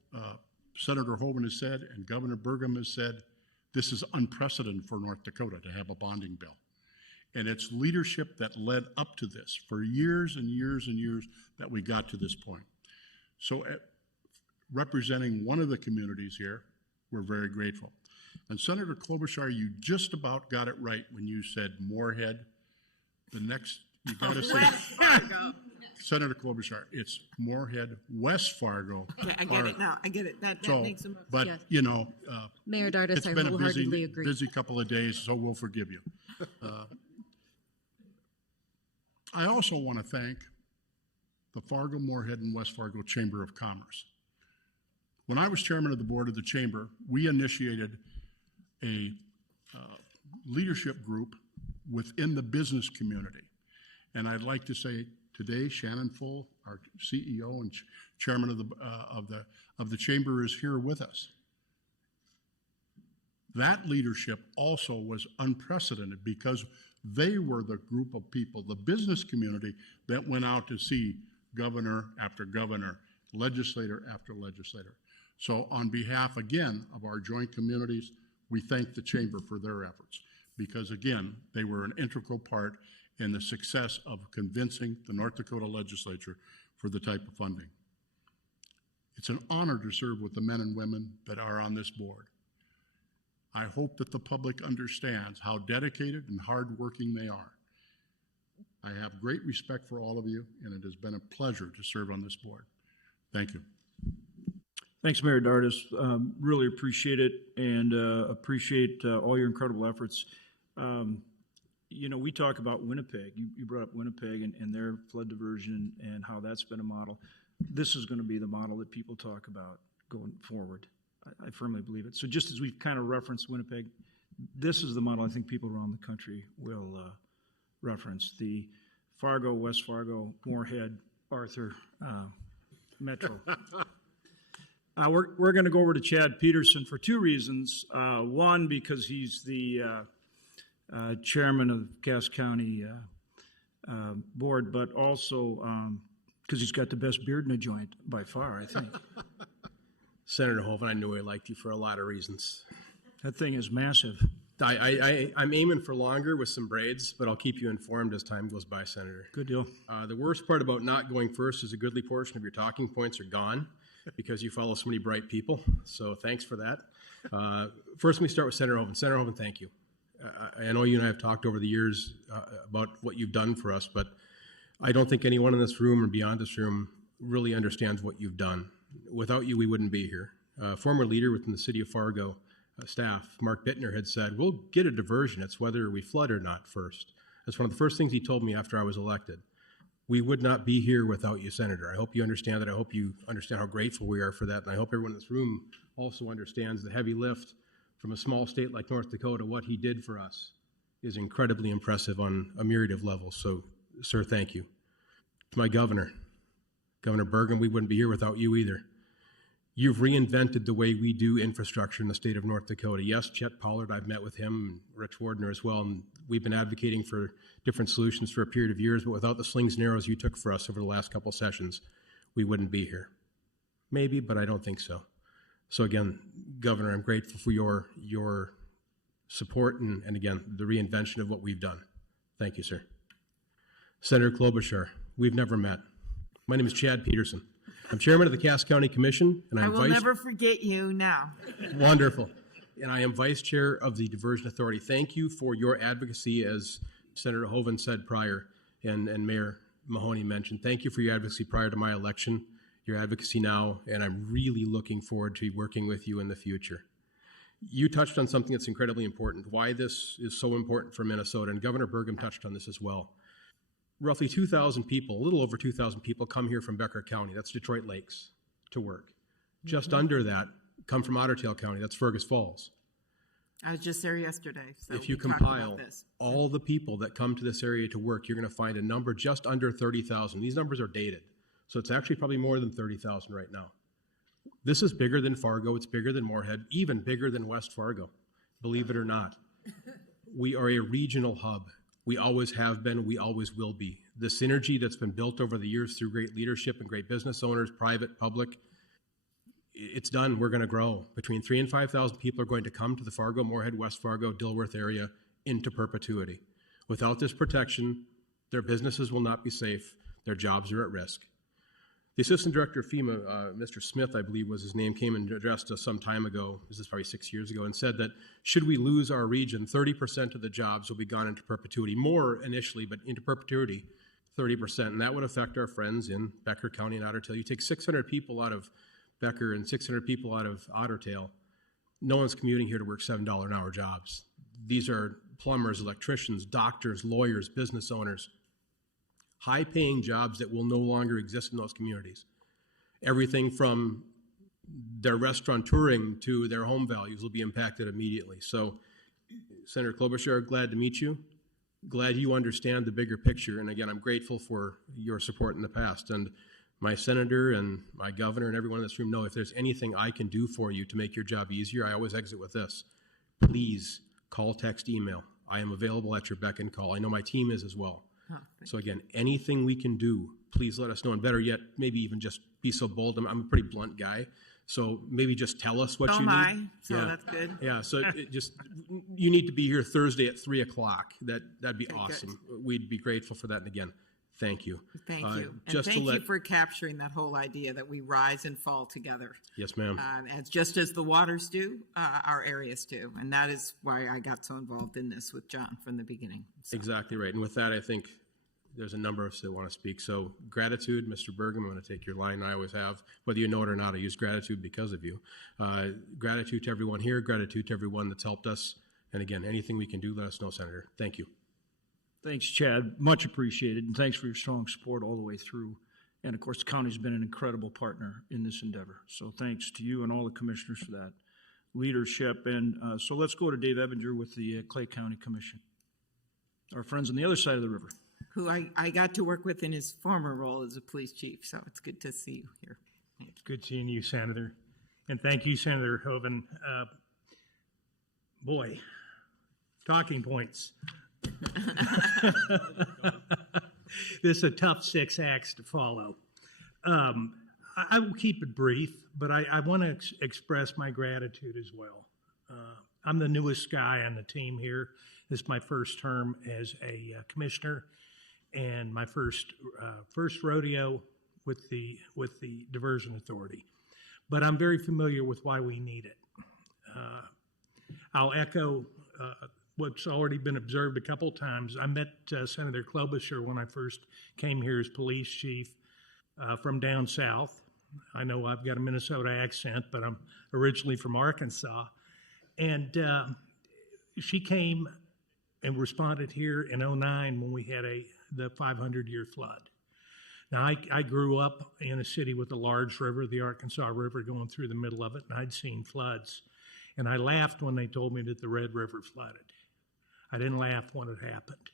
Senator Hoeven has said and Governor Burgum has said, this is unprecedented for North Dakota to have a bonding bill. And it's leadership that led up to this for years and years and years that we got to this point. So representing one of the communities here, we're very grateful. And Senator Klobuchar, you just about got it right when you said Moorhead. The next, you got to say Senator Klobuchar, it's Moorhead, West Fargo. Okay, I get it now. I get it. That makes them. But, Yes. you know, Mayor Dardis, it's I been a wholeheartedly agree. busy couple of days, so we'll forgive you. I also want to thank the Fargo, Moorhead, and West Fargo Chamber of Commerce. When I was chairman of the board of the chamber, we initiated a leadership group within the business community. And I'd like to say today, Shannon Full, our CEO and chairman of the chamber, is here with us. That leadership also was unprecedented because they were the group of people, the business community, that went out to see governor after governor, legislator after legislator. So on behalf, again, of our joint communities, we thank the chamber for their efforts because, again, they were an integral part in the success of convincing the North Dakota legislature for the type of funding. It's an honor to serve with the men and women that are on this board. I hope that the public understands how dedicated and hardworking they are. I have great respect for all of you, and it has been a pleasure to serve on this board. Thank you. Thanks, Mayor Dardis. Really appreciate it and appreciate all your incredible efforts. You know, we talk about Winnipeg. You brought up Winnipeg and their flood diversion and how that's been a model. this is going to be the model that people talk about going forward. I firmly believe it. So just as we've kind of referenced Winnipeg, this is the model I think people around the country will reference. The Fargo, West Fargo, Moorhead, Arthur Metro. We're going to go over to Chad Peterson for two reasons. One, because he's the chairman of Cass County board, but also because he's got the best beard in the joint by far, I think. Senator Hoven, I knew I liked you for a lot of reasons. That thing is massive. I'm aiming for longer with some braids, but I'll keep you informed as time goes by, Senator. Good deal. The worst part about not going first is a goodly portion of your talking points are gone because you follow so many bright people. So thanks for that. First, let me start with Senator Hoven. Senator Hoven, thank you. I know you and I have talked over the years about what you've done for us, but I don't think anyone in this room or beyond this room really understands what you've done. Without you, we wouldn't be here. Former leader within the city of Fargo staff, Mark Bittner, had said, we'll get a diversion. It's whether we flood or not first. That's one of the first things he told me after I was elected. We would not be here without you, Senator. I hope you understand that. I hope you understand how grateful we are for that. And I hope everyone in this room also understands the heavy lift from a small state like North Dakota. What he did for us is incredibly impressive on a myriad of levels. So, sir, thank you. To my governor, Governor Burgum, we wouldn't be here without you either. You've reinvented the way we do infrastructure in the state of North Dakota. Yes, Chet Pollard, I've met with him, and Rich Wardner as well, and we've been advocating for different solutions for a period of years, but without the slings and arrows you took for us over the last couple sessions, we wouldn't be here. Maybe, but I don't think so. So again, Governor, I'm grateful for your support and again, the reinvention of what we've done. Thank you, sir. Senator Klobuchar, we've never met. My name is Chad Peterson. I'm chairman of the Cass County Commission, and I I'm will never forget you now. Wonderful. And I am vice chair of the Diversion Authority. Thank you for your advocacy, as Senator Hoven said prior, and Mayor Mahoney mentioned. Thank you for your advocacy prior to my election, your advocacy now, and I'm really looking forward to working with you in the future. You touched on something that's incredibly important, why this is so important for Minnesota, and Governor Burgum touched on this as well. Roughly 2,000 people, a little over 2,000 people come here from Becker County, that's Detroit Lakes, to work. Just under that come from Otter Tail County, that's Fergus Falls. I was just there yesterday. So If you we talked compile about this. all the people that come to this area to work, you're going to find a number just under 30,000. These numbers are dated, so it's actually probably more than 30,000 right now. This is bigger than Fargo, it's bigger than Moorhead, even bigger than West Fargo, believe it or not. We are a regional hub. We always have been, we always will be. The synergy that's been built over the years through great leadership and great business owners, private, public, it's done. We're going to grow. Between 3,000 and 5,000 people are going to come to the Fargo, Moorhead, West Fargo, Dilworth area into perpetuity. Without this protection, their businesses will not be safe. Their jobs are at risk. The Assistant Director of FEMA, Mr. Smith, I believe was his name, came and addressed us some time ago, this is probably 6 years ago, and said that should we lose our region, 30% of the jobs will be gone into perpetuity. More initially, but into perpetuity, 30%. And that would affect our friends in Becker County and Otter Tail. You take 600 people out of Becker and 600 people out of Otter Tail, no one's commuting here to work $7 an hour jobs. These are plumbers, electricians, doctors, lawyers, business owners. High-paying jobs that will no longer exist in those communities. Everything from their restaurateuring to their home values will be impacted immediately. So, Senator Klobuchar, glad to meet you. Glad you understand the bigger picture. And again, I'm grateful for your support in the past. And my senator and my governor and everyone in this room know if there's anything I can do for you to make your job easier, I always exit with this. Please call, text, email. I am available at your beck and call. I know my team is as well. So again, anything we can do, please let us know. And better yet, maybe even just be so bold. I'm a pretty blunt guy. So maybe just tell us what So you am need. I, so that's good. Yeah, so you need to be here Thursday at 3 o'clock. That'd be Okay, awesome. We'd be grateful for that. And again, thank you. Thank you. And Just to thank you let, for capturing that whole idea that we rise and fall together. yes, ma'am. As just as the waters do, our areas do. And that is why I got so involved in this with John from the beginning. So, Exactly right. And with that, I think there's a number of us that want to speak. So gratitude, Mr. Burgum, I'm going to take your line. I always have. Whether you know it or not, I use gratitude because of you. Gratitude to everyone here. Gratitude to everyone that's helped us. And again, anything we can do, let us know, Senator. Thank you. Thanks, Chad. Much appreciated, and thanks for your strong support all the way through. And of course, the county's been an incredible partner in this endeavor. So thanks to you and all the commissioners for that leadership. And so let's go to Dave Ebinger with the Clay County Commission. Our friends on the other side of the river. Who I got to work with in his former role as a police chief, so it's good to see you here. It's good seeing you, Senator. And thank you, Senator Hoeven. Boy, talking points. This is a tough 6 acts to follow. I will keep it brief, but I want to express my gratitude as well. I'm the newest guy on the team here. This is my first term as a commissioner and my first rodeo with the Diversion Authority. But I'm very familiar with why we need it. I'll echo what's already been observed a couple times. I met Senator Klobuchar when I first came here as police chief from down south. I know I've got a Minnesota accent, but I'm originally from Arkansas. And she came and responded here in 2009 when we had the 500-year flood. Now, I grew up in a city with a large river, the Arkansas River, going through the middle of it, and I'd seen floods. And I laughed when they told me that the Red River flooded. I didn't laugh when it happened.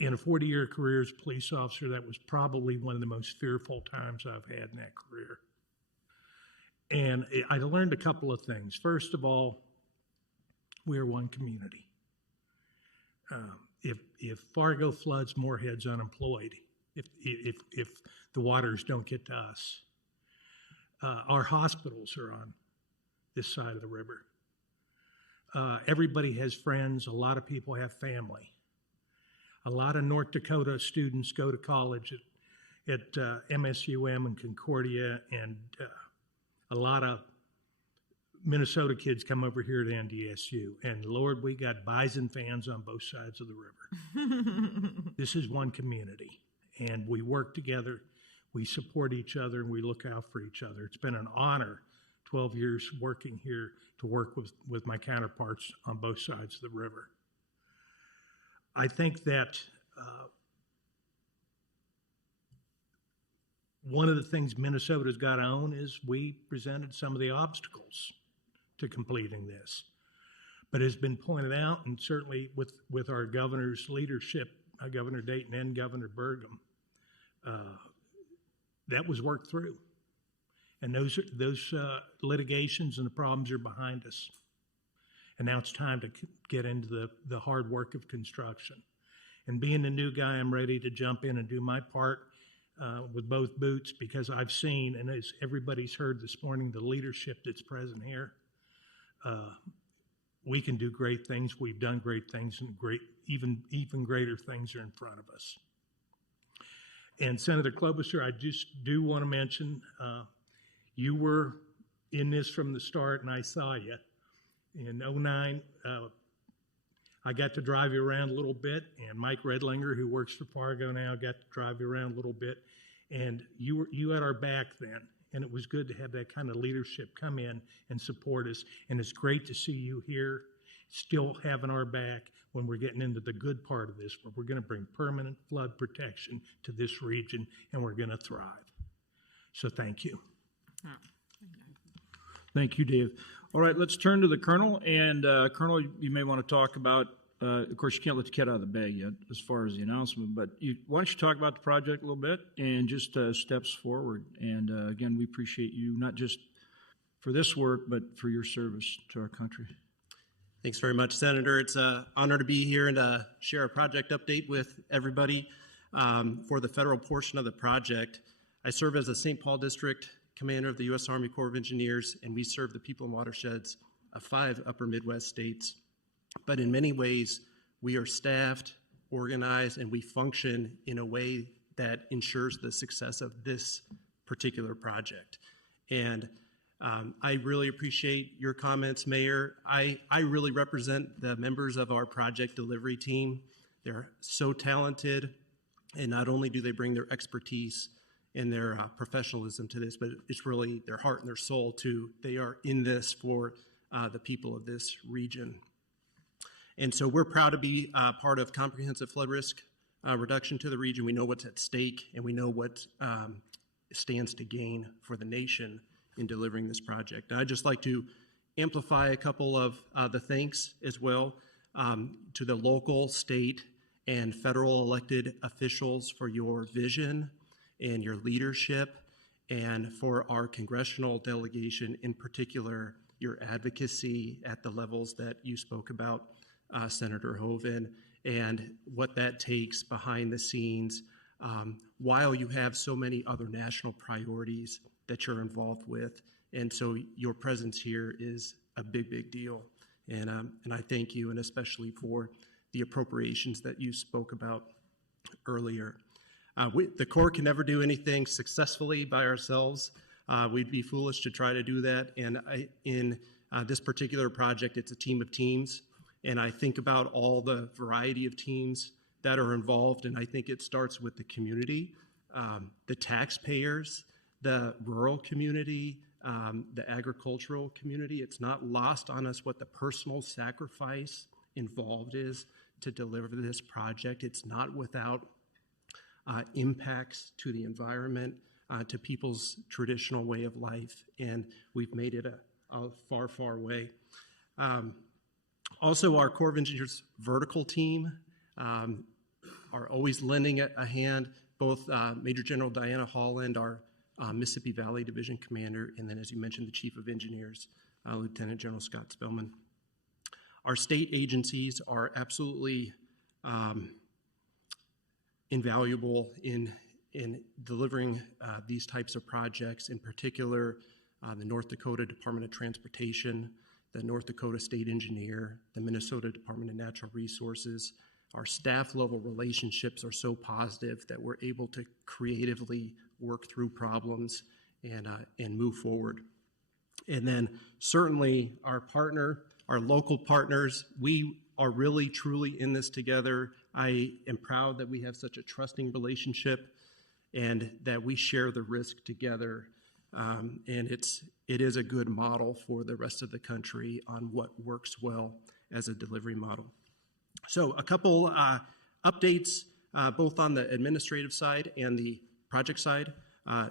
In a 40-year career as a police officer, that was probably one of the most fearful times I've had in that career. And I learned a couple of things. First of all, we are one community. If Fargo floods, Moorhead's unemployed. If the waters don't get to us, our hospitals are on this side of the river. Everybody has friends. A lot of people have family. A lot of North Dakota students go to college at MSUM and Concordia, and a lot of Minnesota kids come over here to NDSU. And Lord, we got Bison fans on both sides of the river. This is one community, and we work together, we support each other, and we look out for each other. It's been an honor, 12 years working here, to work with my counterparts on both sides of the river. I think that one of the things Minnesota's got to own is we presented some of the obstacles to completing this. But as been pointed out, and certainly with our governor's leadership, Governor Dayton and Governor Burgum, that was worked through. And those litigations and the problems are behind us. And now it's time to get into the hard work of construction. And being the new guy, I'm ready to jump in and do my part with both boots, because I've seen, and as everybody's heard this morning, the leadership that's present here. We can do great things. We've done great things, and even greater things are in front of us. And Senator Klobuchar, I just do want to mention, you were in this from the start, and I saw you. In 2009, I got to drive you around a little bit, and Mike Redlinger, who works for Fargo now, got to drive you around a little bit. And you had our back then, and it was good to have that kind of leadership come in and support us. And it's great to see you here, still having our back when we're getting into the good part of this, where we're going to bring permanent flood protection to this region, and we're going to thrive. So thank you. Thank you, Dave. All right, let's turn to the Colonel. And Colonel, you may want to talk about, of course, you can't let the cat out of the bag yet as far as the announcement, but why don't you talk about the project a little bit and just steps forward. And again, we appreciate you, not just for this work, but for your service to our country. Thanks very much, Senator. It's an honor to be here and to share a project update with everybody. For the federal portion of the project, I serve as a St. Paul District Commander of the U.S. Army Corps of Engineers, and we serve the people and watersheds of 5 upper Midwest states. But in many ways, we are staffed, organized, and we function in a way that ensures the success of this particular project. And I really appreciate your comments, Mayor. I really represent the members of our project delivery team. They're so talented, and not only do they bring their expertise and their professionalism to this, but it's really their heart and their soul too. They are in this for the people of this region. And so we're proud to be part of comprehensive flood risk reduction to the region. We know what's at stake, and we know what stands to gain for the nation in delivering this project. And I'd just like to amplify a couple of the thanks as well to the local, state, and federal elected officials for your vision and your leadership, and for our congressional delegation in particular, your advocacy at the levels that you spoke about, Senator Hoeven, and what that takes behind the scenes while you have so many other national priorities that you're involved with. And so your presence here is a big, big deal. And I thank you, and especially for the appropriations that you spoke about earlier. The Corps can never do anything successfully by ourselves. We'd be foolish to try to do that. And in this particular project, it's a team of teams. And I think about all the variety of teams that are involved, and I think it starts with the community, the taxpayers, the rural community, the agricultural community. It's not lost on us what the personal sacrifice involved is to deliver this project. It's not without impacts to the environment, to people's traditional way of life, and we've made it a far, far way. Also, our Corps of Engineers vertical team are always lending a hand, both Major General Diana Holland, our Mississippi Valley Division Commander, and then, as you mentioned, the Chief of Engineers, Lieutenant General Scott Spellman. Our state agencies are absolutely invaluable in delivering these types of projects, in particular the North Dakota Department of Transportation, the North Dakota State Engineer, the Minnesota Department of Natural Resources. Our staff level relationships are so positive that we're able to creatively work through problems and move forward. And then certainly our local partners, we are really truly in this together. I am proud that we have such a trusting relationship and that we share the risk together. And it is a good model for the rest of the country on what works well as a delivery model. So a couple updates, both on the administrative side and the project side.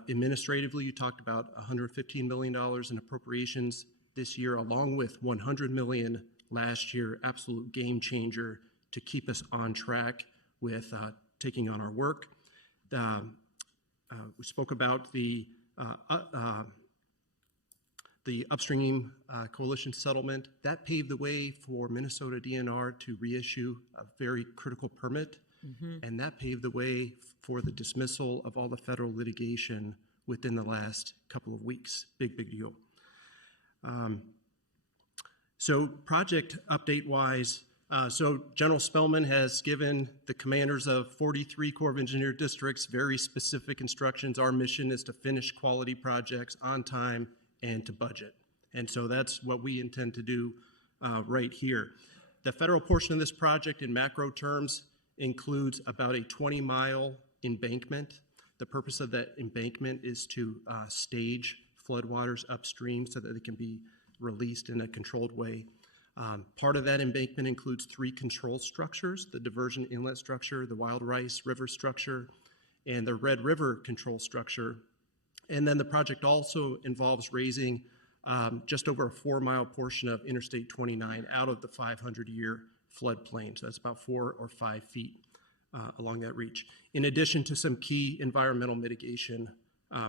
Administratively, you talked about $115 million in appropriations this year, along with $100 million last year, absolute game changer to keep us on track with taking on our work. We spoke about the upstream coalition settlement. That paved the way for Minnesota DNR to reissue a very critical permit, and that paved the way for the dismissal of all the federal litigation within the last couple of weeks. Big, big deal. So project update-wise, so General Spellman has given the commanders of 43 Corps of Engineer districts very specific instructions. Our mission is to finish quality projects on time and to budget. And so that's what we intend to do right here. The federal portion of this project in macro terms includes about a 20-mile embankment. The purpose of that embankment is to stage floodwaters upstream so that they can be released in a controlled way. Part of that embankment includes 3 control structures: the Diversion Inlet structure, the Wild Rice River structure, and the Red River control structure. And then the project also involves raising just over a 4-mile portion of Interstate 29 out of the 500-year floodplain. So that's about 4 or 5 feet along that reach, in addition to some key environmental mitigation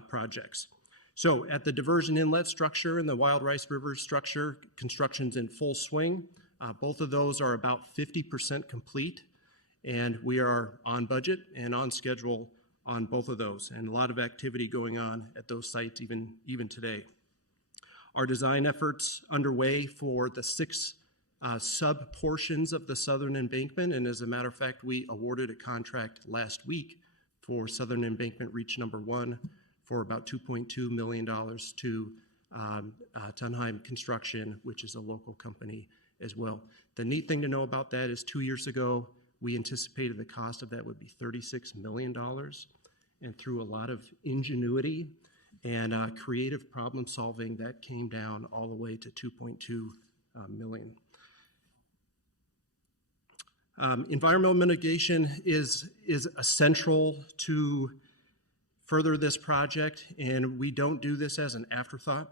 projects. So at the Diversion Inlet structure and the Wild Rice River structure, construction's in full swing. Both of those are about 50% complete, and we are on budget and on schedule on both of those, and a lot of activity going on at those sites even today. Our design efforts underway for the 6 sub-portions of the southern embankment, and as a matter of fact, we awarded a contract last week for Southern Embankment Reach Number 1 for about $2.2 million to Tunheim Construction, which is a local company as well. The neat thing to know about that is 2 years ago, we anticipated the cost of that would be $36 million, and through a lot of ingenuity and creative problem solving, that came down all the way to $2.2 million. Environmental mitigation is essential to further this project, and we don't do this as an afterthought.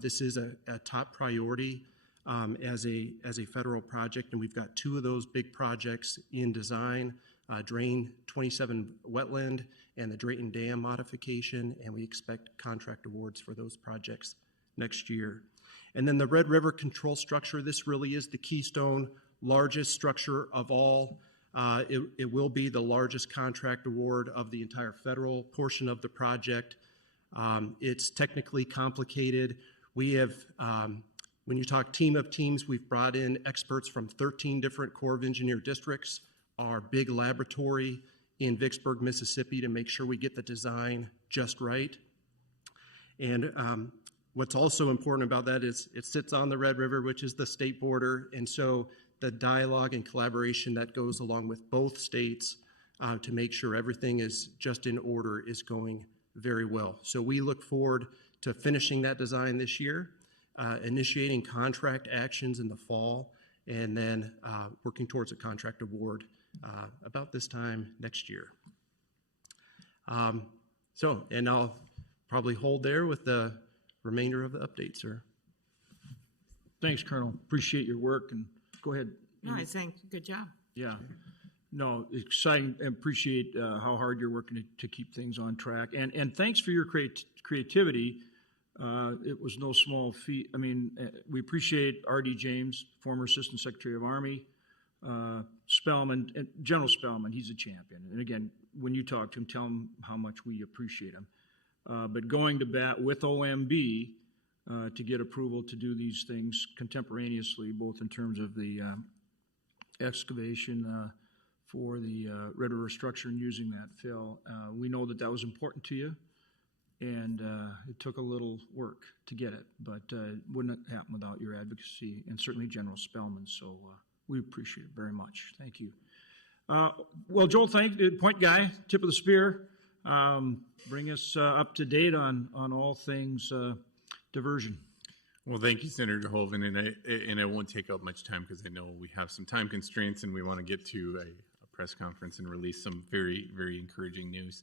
This is a top priority as a federal project, and we've got 2 of those big projects in design, Drain 27 wetland and the Drayton Dam modification, and we expect contract awards for those projects next year. And then the Red River control structure, this really is the keystone, largest structure of all. It will be the largest contract award of the entire federal portion of the project. It's technically complicated. We have, when you talk team of teams, we've brought in experts from 13 different Corps of Engineer districts, our big laboratory in Vicksburg, Mississippi, to make sure we get the design just right. And what's also important about that is it sits on the Red River, which is the state border, and so the dialogue and collaboration that goes along with both states to make sure everything is just in order is going very well. So we look forward to finishing that design this year, initiating contract actions in the fall, and then working towards a contract award about this time next year. And I'll probably hold there with the remainder of the update, sir. Thanks, Colonel. Appreciate your work, and go ahead. No, I think good job. Yeah. No, exciting, and appreciate how hard you're working to keep things on track. And thanks for your creativity. It was no small feat. I mean, we appreciate R.D. James, former Assistant Secretary of Army, Spellman, and General Spellman, he's a champion. And again, when you talk to him, tell him how much we appreciate him. But going to bat with OMB to get approval to do these things contemporaneously, both in terms of the excavation for the Red River structure and using that fill. We know that that was important to you, and it took a little work to get it, but it wouldn't happen without your advocacy and certainly General Spellman, so we appreciate it very much. Thank you. Well, Joel, point guy, tip of the spear. Bring us up to date on all things diversion. Well, thank you, Senator Hoven, and I won't take up much time because I know we have some time constraints and we want to get to a press conference and release some very, very encouraging news.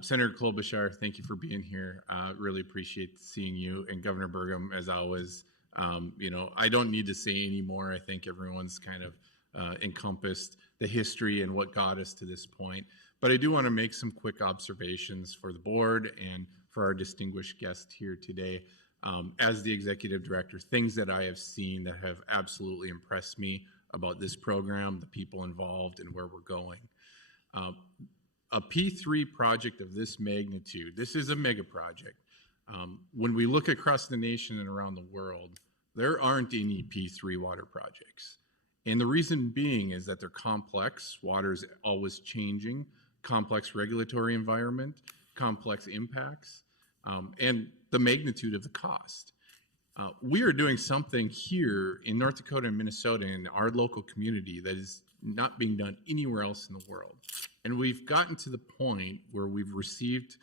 Senator Klobuchar, thank you for being here. Really appreciate seeing you, and Governor Burgum, as always. I don't need to say any more. I think everyone's kind of encompassed the history and what got us to this point. But I do want to make some quick observations for the board and for our distinguished guest here today. As the executive director, things that I have seen that have absolutely impressed me about this program, the people involved, and where we're going. A P3 project of this magnitude, this is a mega project. When we look across the nation and around the world, there aren't any P3 water projects. And the reason being is that they're complex, water is always changing, complex regulatory environment, complex impacts, and the magnitude of the cost. We are doing something here in North Dakota and Minnesota in our local community that is not being done anywhere else in the world. And we've gotten to the point where we've received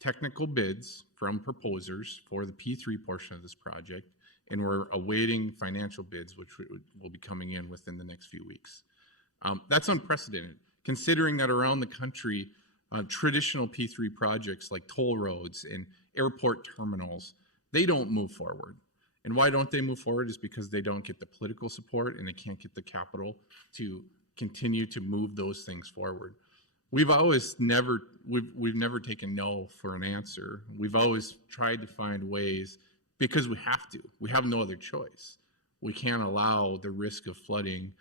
technical bids from proposers for the P3 portion of this project, and we're awaiting financial bids, which will be coming in within the next few weeks. That's unprecedented, considering that around the country, traditional P3 projects like toll roads and airport terminals, they don't move forward. And why don't they move forward is because they don't get the political support and they can't get the capital to continue to move those things forward. We've never taken no for an answer. We've always tried to find ways because we have to. We have no other choice. We can't allow the risk of flooding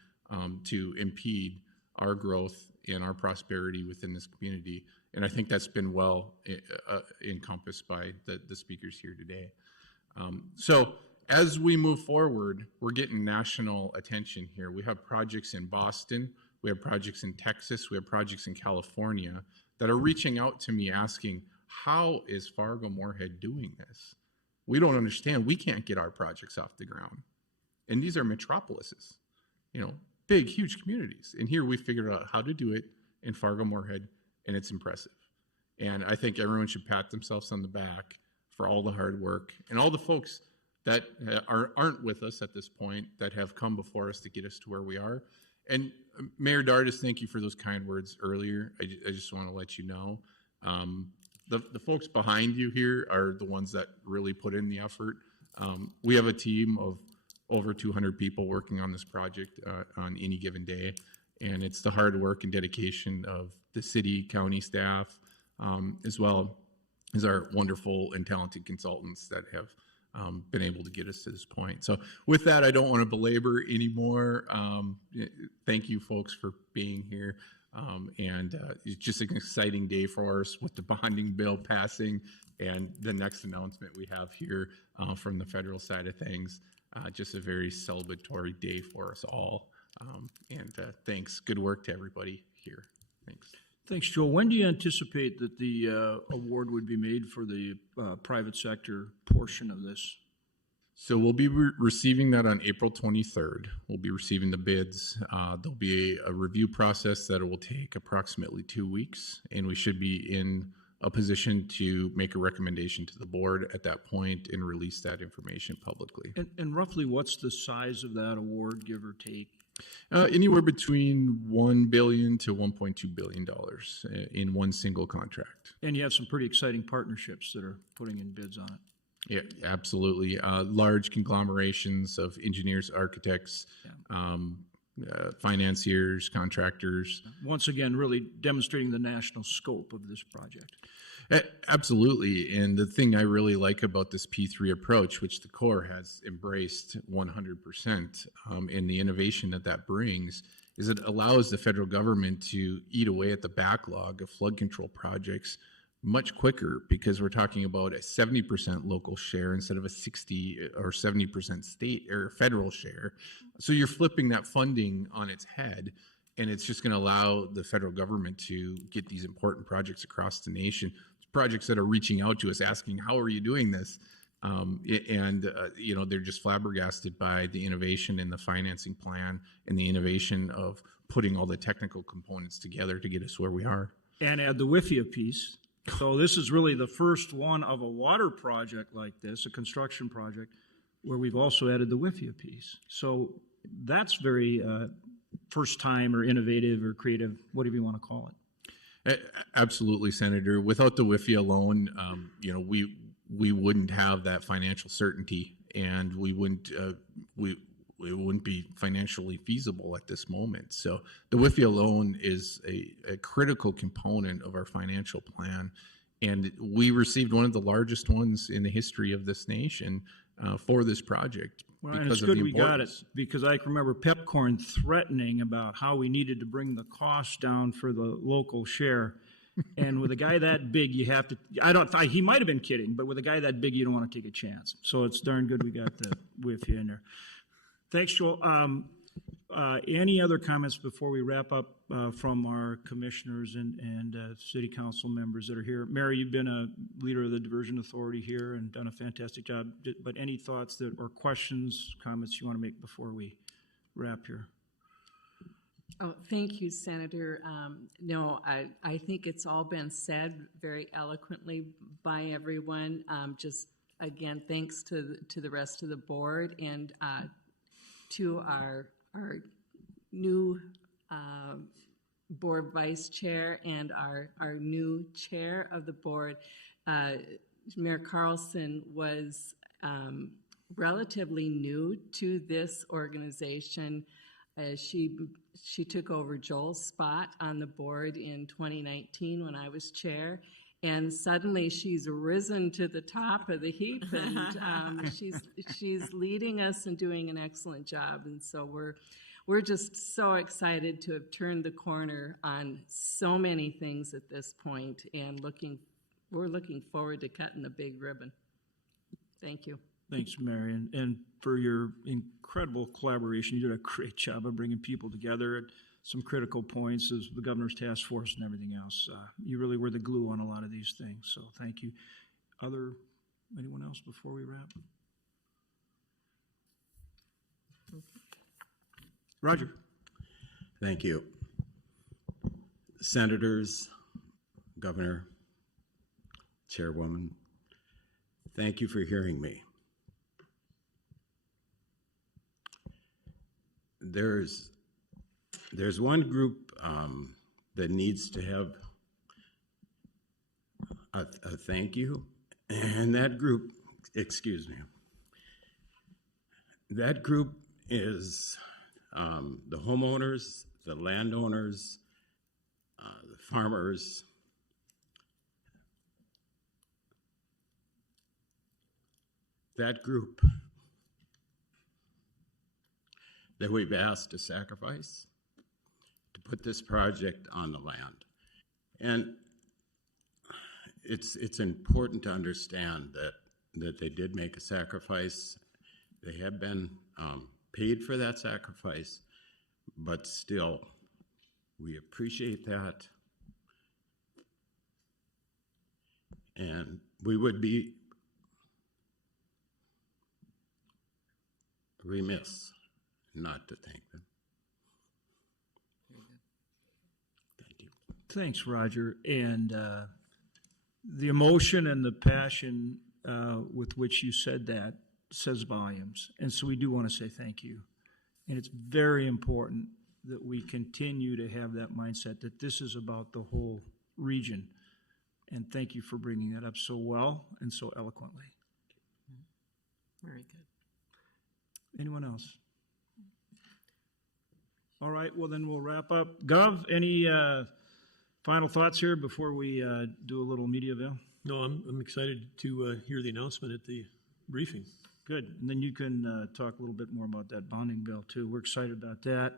to impede our growth and our prosperity within this community. And I think that's been well encompassed by the speakers here today. So as we move forward, we're getting national attention here. We have projects in Boston, we have projects in Texas, we have projects in California that are reaching out to me asking, how is Fargo-Moorhead doing this? We don't understand. We can't get our projects off the ground. And these are metropolises, big, huge communities. And here we figured out how to do it in Fargo-Moorhead, and it's impressive. And I think everyone should pat themselves on the back for all the hard work and all the folks that aren't with us at this point that have come before us to get us to where we are. And Mayor Dardis, thank you for those kind words earlier. I just want to let you know, the folks behind you here are the ones that really put in the effort. We have a team of over 200 people working on this project on any given day, and it's the hard work and dedication of the city, county staff, as well as our wonderful and talented consultants that have been able to get us to this point. So with that, I don't want to belabor anymore. Thank you folks for being here. It's just an exciting day for us with the bonding bill passing and the next announcement we have here from the federal side of things. Just a very celebratory day for us all. Thanks. Good work to everybody here. Thanks. Thanks, Joel. When do you anticipate that the award would be made for the private sector portion of this? So we'll be receiving that on April 23rd. We'll be receiving the bids. There'll be a review process that will take approximately 2 weeks, and we should be in a position to make a recommendation to the board at that point and release that information publicly. And roughly what's the size of that award, give or take? Anywhere between $1 billion to $1.2 billion in one single contract. And you have some pretty exciting partnerships that are putting in bids on it. Yeah, absolutely. Large conglomerations of engineers, architects, financiers, contractors. Once again, really demonstrating the national scope of this project. Absolutely. And the thing I really like about this P3 approach, which the Corps has embraced 100%, and the innovation that brings, is it allows the federal government to eat away at the backlog of flood control projects much quicker, because we're talking about a 70% local share instead of a 60 or 70% state or federal share. So you're flipping that funding on its head, and it's just going to allow the federal government to get these important projects across the nation, projects that are reaching out to us asking, how are you doing this? They're just flabbergasted by the innovation in the financing plan and the innovation of putting all the technical components together to get us where we are. And add the WIFIA piece. So this is really the first one of a water project like this, a construction project, where we've also added the WIFIA piece. So that's very first time or innovative or creative, whatever you want to call it. Absolutely, Senator. Without the WIFIA alone, we wouldn't have that financial certainty, and we wouldn't it wouldn't be financially feasible at this moment. So the WIFIA loan is a critical component of our financial plan, and we received one of the largest ones in the history of this nation for this project. Well, and it's good we got it, because I can remember Pepcorn threatening about how we needed to bring the cost down for the local share. And with a guy that big, you have to, he might have been kidding, but with a guy that big, you don't want to take a chance. So it's darn good we got the WIFIA in there. Thanks, Joel. Any other comments before we wrap up from our commissioners and city council members that are here? Mary, you've been a leader of the Diversion Authority here and done a fantastic job. But any thoughts or questions, comments you want to make before we wrap here? Oh, thank you, Senator. No, I think it's all been said very eloquently by everyone. Just again, thanks to the rest of the board and to our new board vice chair and our new chair of the board. Mayor Carlson was relatively new to this organization. She took over Joel's spot on the board in 2019 when I was chair. And suddenly she's risen to the top of the heap, and she's leading us and doing an excellent job. And so we're just so excited to have turned the corner on so many things at this point, and we're looking forward to cutting the big ribbon. Thank you. Thanks, Mary, and for your incredible collaboration. You did a great job of bringing people together at some critical points as the governor's task force and everything else. You really were the glue on a lot of these things, so thank you. Anyone else before we wrap? Roger. Thank you. Senators, Governor, Chairwoman, thank you for hearing me. there's one group that needs to have a thank you, and that group, excuse me, that group is the homeowners, the landowners, the farmers. That group that we've asked to sacrifice to put this project on the land. And it's important to understand that they did make a sacrifice. They have been paid for that sacrifice, but still, we appreciate that. And we would be remiss not to thank them. Thank you. Thanks, Roger. And the emotion and the passion with which you said that says volumes. And so we do want to say thank you. And it's very important that we continue to have that mindset that this is about the whole region. And thank you for bringing that up so well and so eloquently. Very good. Anyone else? All right, well then we'll wrap up. Gov, any final thoughts here before we do a little media avail? No, I'm excited to hear the announcement at the briefing. Good, and then you can talk a little bit more about that bonding bill too. We're excited about that.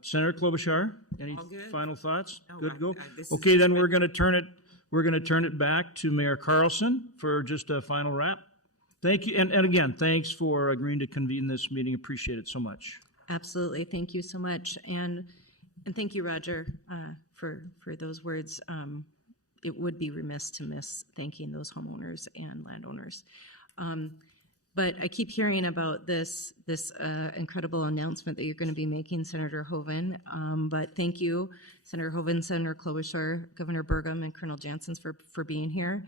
Senator Klobuchar, any All good. final thoughts? No, Good to go. this is Okay, then good. we're going to turn it back to Mayor Carlson for just a final wrap. Thank you, and again, thanks for agreeing to convene this meeting. Appreciate it so much. Absolutely. Thank you so much. And thank you, Roger, for those words. It would be remiss to miss thanking those homeowners and landowners. But I keep hearing about this incredible announcement that you're going to be making, Senator Hoeven. But thank you, Senator Hoeven, Senator Klobuchar, Governor Burgum, and Colonel Jansen for being here.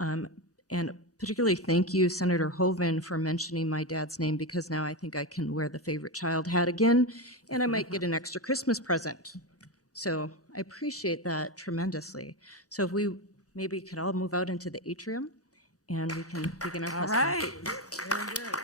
And particularly thank you, Senator Hoeven, for mentioning my dad's name, because now I think I can wear the favorite child hat again, and I might get an extra Christmas present. So I appreciate that tremendously. So if we maybe could all move out into the atrium, and we can begin our All festival. right. Very good.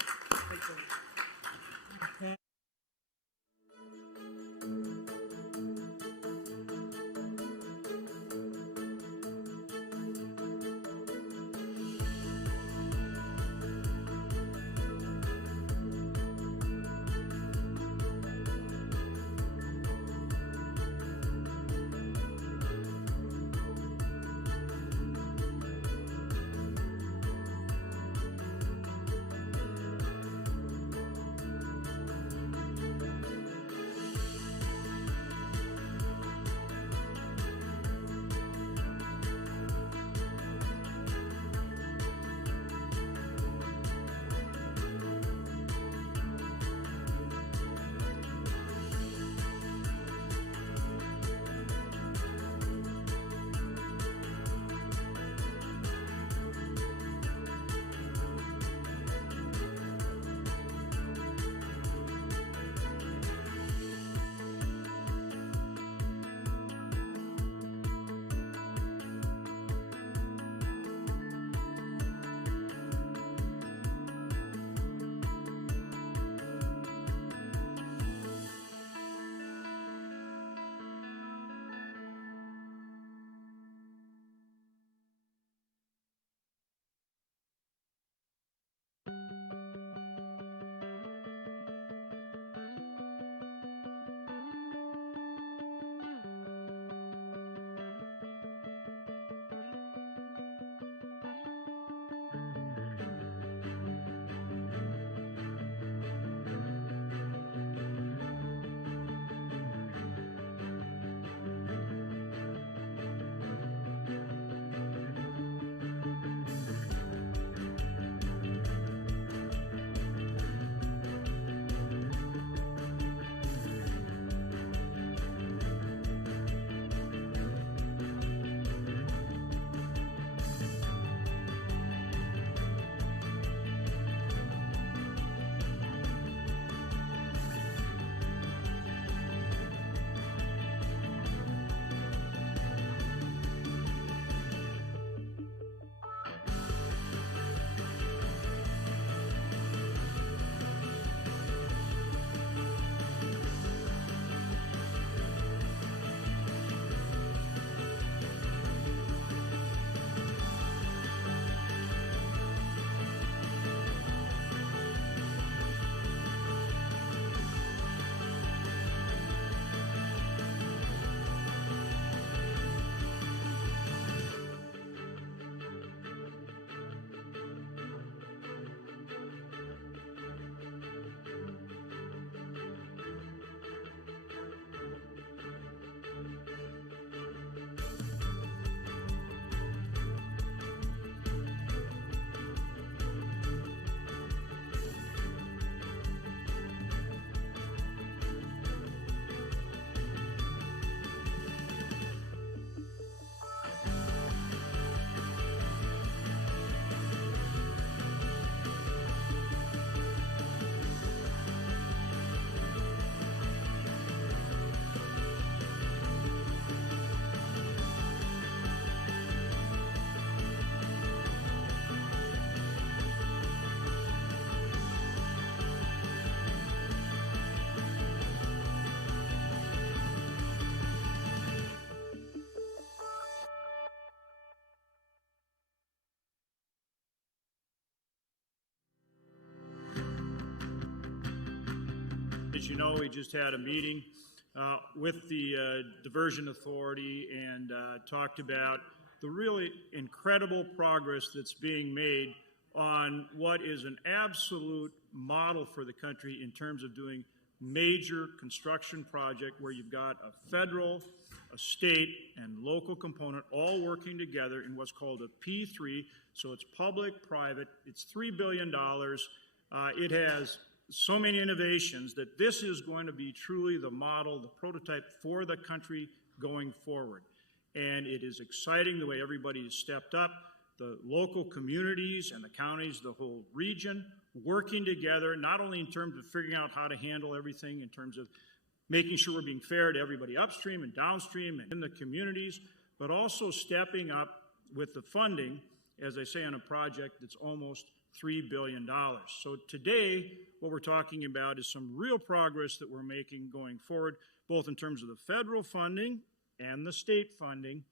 As you know, we just had a meeting with the Diversion Authority and talked about the really incredible progress that's being made on what is an absolute model for the country in terms of doing major construction project where you've got a federal, a state, and local component all working together in what's called a P3. So it's public-private. It's $3 billion. It has so many innovations that this is going to be truly the model, the prototype for the country going forward. And it is exciting the way everybody has stepped up, the local communities and the counties, the whole region, working together, not only in terms of figuring out how to handle everything in terms of making sure we're being fair to everybody upstream and downstream and in the communities, but also stepping up with the funding, as I say, on a project that's almost $3 billion. So today, what we're talking about is some real progress that we're making going forward, both in terms of the federal funding and the state funding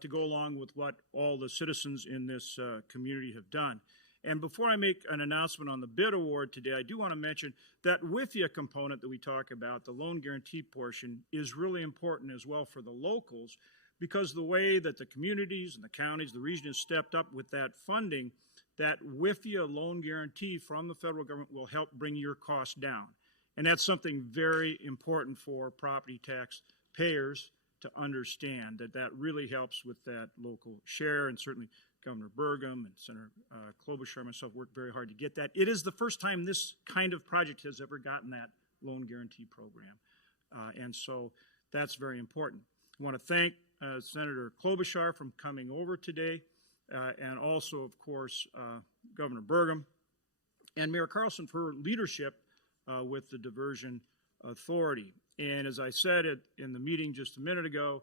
to go along with what all the citizens in this community have done. And before I make an announcement on the bid award today, I do want to mention that WIFIA component that we talk about, the loan guarantee portion, is really important as well for the locals, because the way that the communities and the counties, the region has stepped up with that funding, that WIFIA loan guarantee from the federal government will help bring your costs down. And that's something very important for property tax payers to understand, that that really helps with that local share. And certainly Governor Burgum and Senator Klobuchar and myself worked very hard to get that. It is the first time this kind of project has ever gotten that loan guarantee program. And so that's very important. I want to thank Senator Klobuchar for coming over today, and also, of course, Governor Burgum and Mayor Carlson for her leadership with the Diversion Authority. And as I said in the meeting just a minute ago,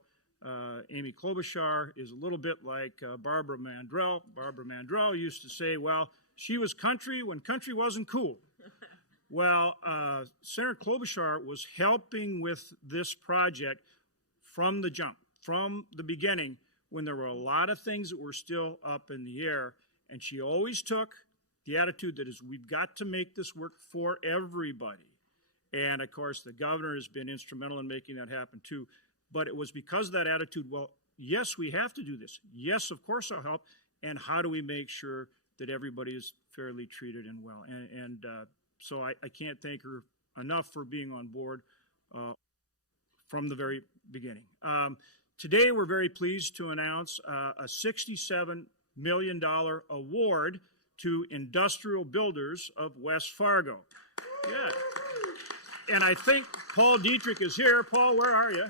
Amy Klobuchar is a little bit like Barbara Mandrell. Barbara Mandrell used to say, well, she was country when country wasn't cool. Well, Senator Klobuchar was helping with this project from the jump, from the beginning, when there were a lot of things that were still up in the air. And she always took the attitude that is, we've got to make this work for everybody. And of course, the governor has been instrumental in making that happen too. But it was because of that attitude, well, yes, we have to do this. Yes, of course I'll help. And how do we make sure that everybody is fairly treated and well? So I can't thank her enough for being on board from the very beginning. Today, we're very pleased to announce a $67 million award to industrial builders of West Fargo. Yeah. And I think Paul Dietrich is here. Paul, where are you?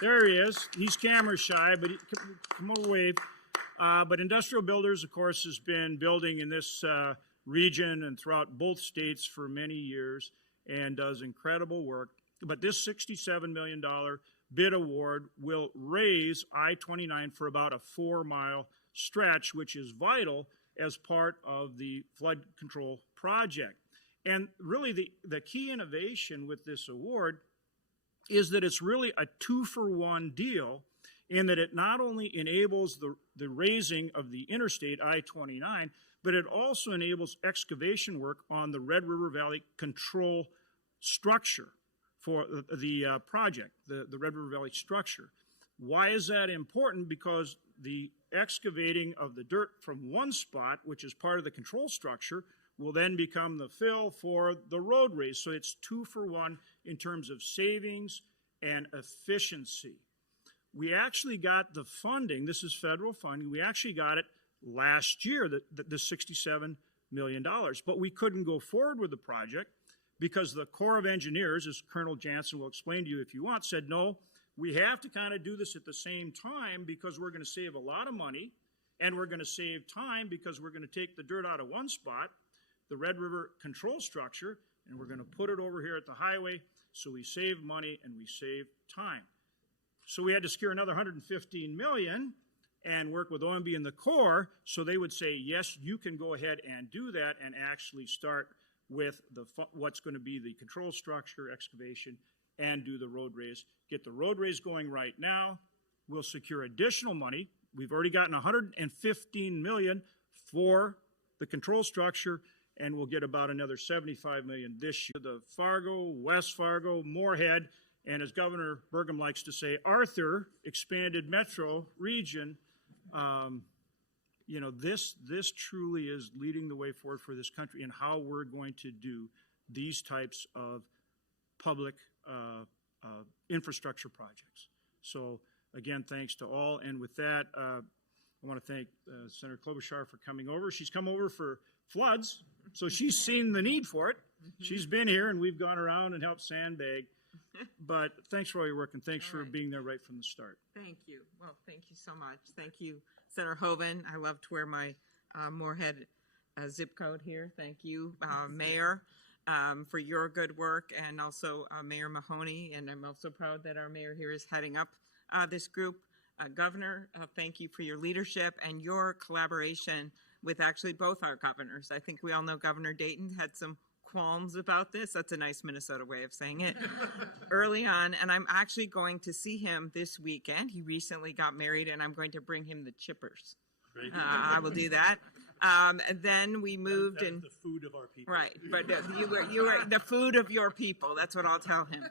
There he is. He's camera shy, but come over, wave. But Industrial Builders, of course, has been building in this region and throughout both states for many years and does incredible work. But this $67 million bid award will raise I-29 for about a 4-mile stretch, which is vital as part of the flood control project. And really the key innovation with this award is that it's really a 2-for-1 deal in that it not only enables the raising of the interstate I-29, but it also enables excavation work on the Red River Valley control structure for the project, the Red River Valley structure. Why is that important? Because the excavating of the dirt from one spot, which is part of the control structure, will then become the fill for the roadways. So it's 2-for-1 in terms of savings and efficiency. We actually got the funding, this is federal funding, we actually got it last year, the $67 million, but we couldn't go forward with the project because the Corps of Engineers, as Colonel Jansen will explain to you if you want, said, no, we have to kind of do this at the same time because we're going to save a lot of money and we're going to save time because we're going to take the dirt out of one spot, the Red River control structure, and we're going to put it over here at the highway, so we save money and we save time. So we had to secure another $115 million and work with OMB and the Corps so they would say, yes, you can go ahead and do that and actually start with what's going to be the control structure, excavation, and do the roadways. Get the roadways going right now. We'll secure additional money. We've already gotten $115 million for the control structure, and we'll get about another 75 million this year. The Fargo, West Fargo, Moorhead, and as Governor Burgum likes to say, Arthur expanded metro region. You know, this truly is leading the way forward for this country and how we're going to do these types of public infrastructure projects. So again, thanks to all. And with that, I want to thank Senator Klobuchar for coming over. She's come over for floods, so she's seen the need for it. She's been here, and we've gone around and helped sandbag. But thanks for all your work, and thanks for being there right from the start. Thank you. Well, thank you so much. Thank you, Senator Hoven. I love to wear my Moorhead zip code here. Thank you, Mayor, for your good work, and also Mayor Mahoney. And I'm also proud that our mayor here is heading up this group. Governor, thank you for your leadership and your collaboration with actually both our governors. I think we all know Governor Dayton had some qualms about this. That's a nice Minnesota way of saying it. Early on, and I'm actually going to see him this weekend. He recently got married, and I'm going to bring him the chippers. I will do that. And then we moved and the food of our people. Right, but you were the food of your people. That's what I'll tell him.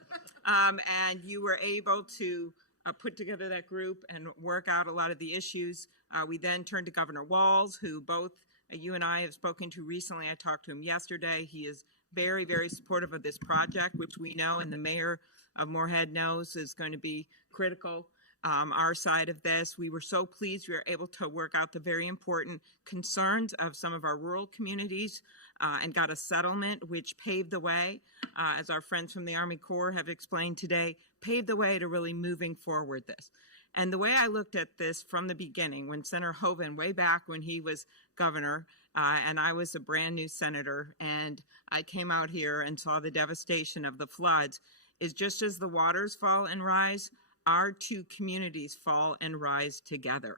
And you were able to put together that group and work out a lot of the issues. We then turned to Governor Walz, who both you and I have spoken to recently. I talked to him yesterday. He is very, very supportive of this project, which we know and the mayor of Moorhead knows is going to be critical. Our side of this, we were so pleased we were able to work out the very important concerns of some of our rural communities and got a settlement which paved the way, as our friends from the Army Corps have explained today, paved the way to really moving forward this. And the way I looked at this from the beginning, when Senator Hoven, way back when he was governor, and I was a brand new senator, and I came out here and saw the devastation of the floods, is just as the waters fall and rise, our two communities fall and rise together.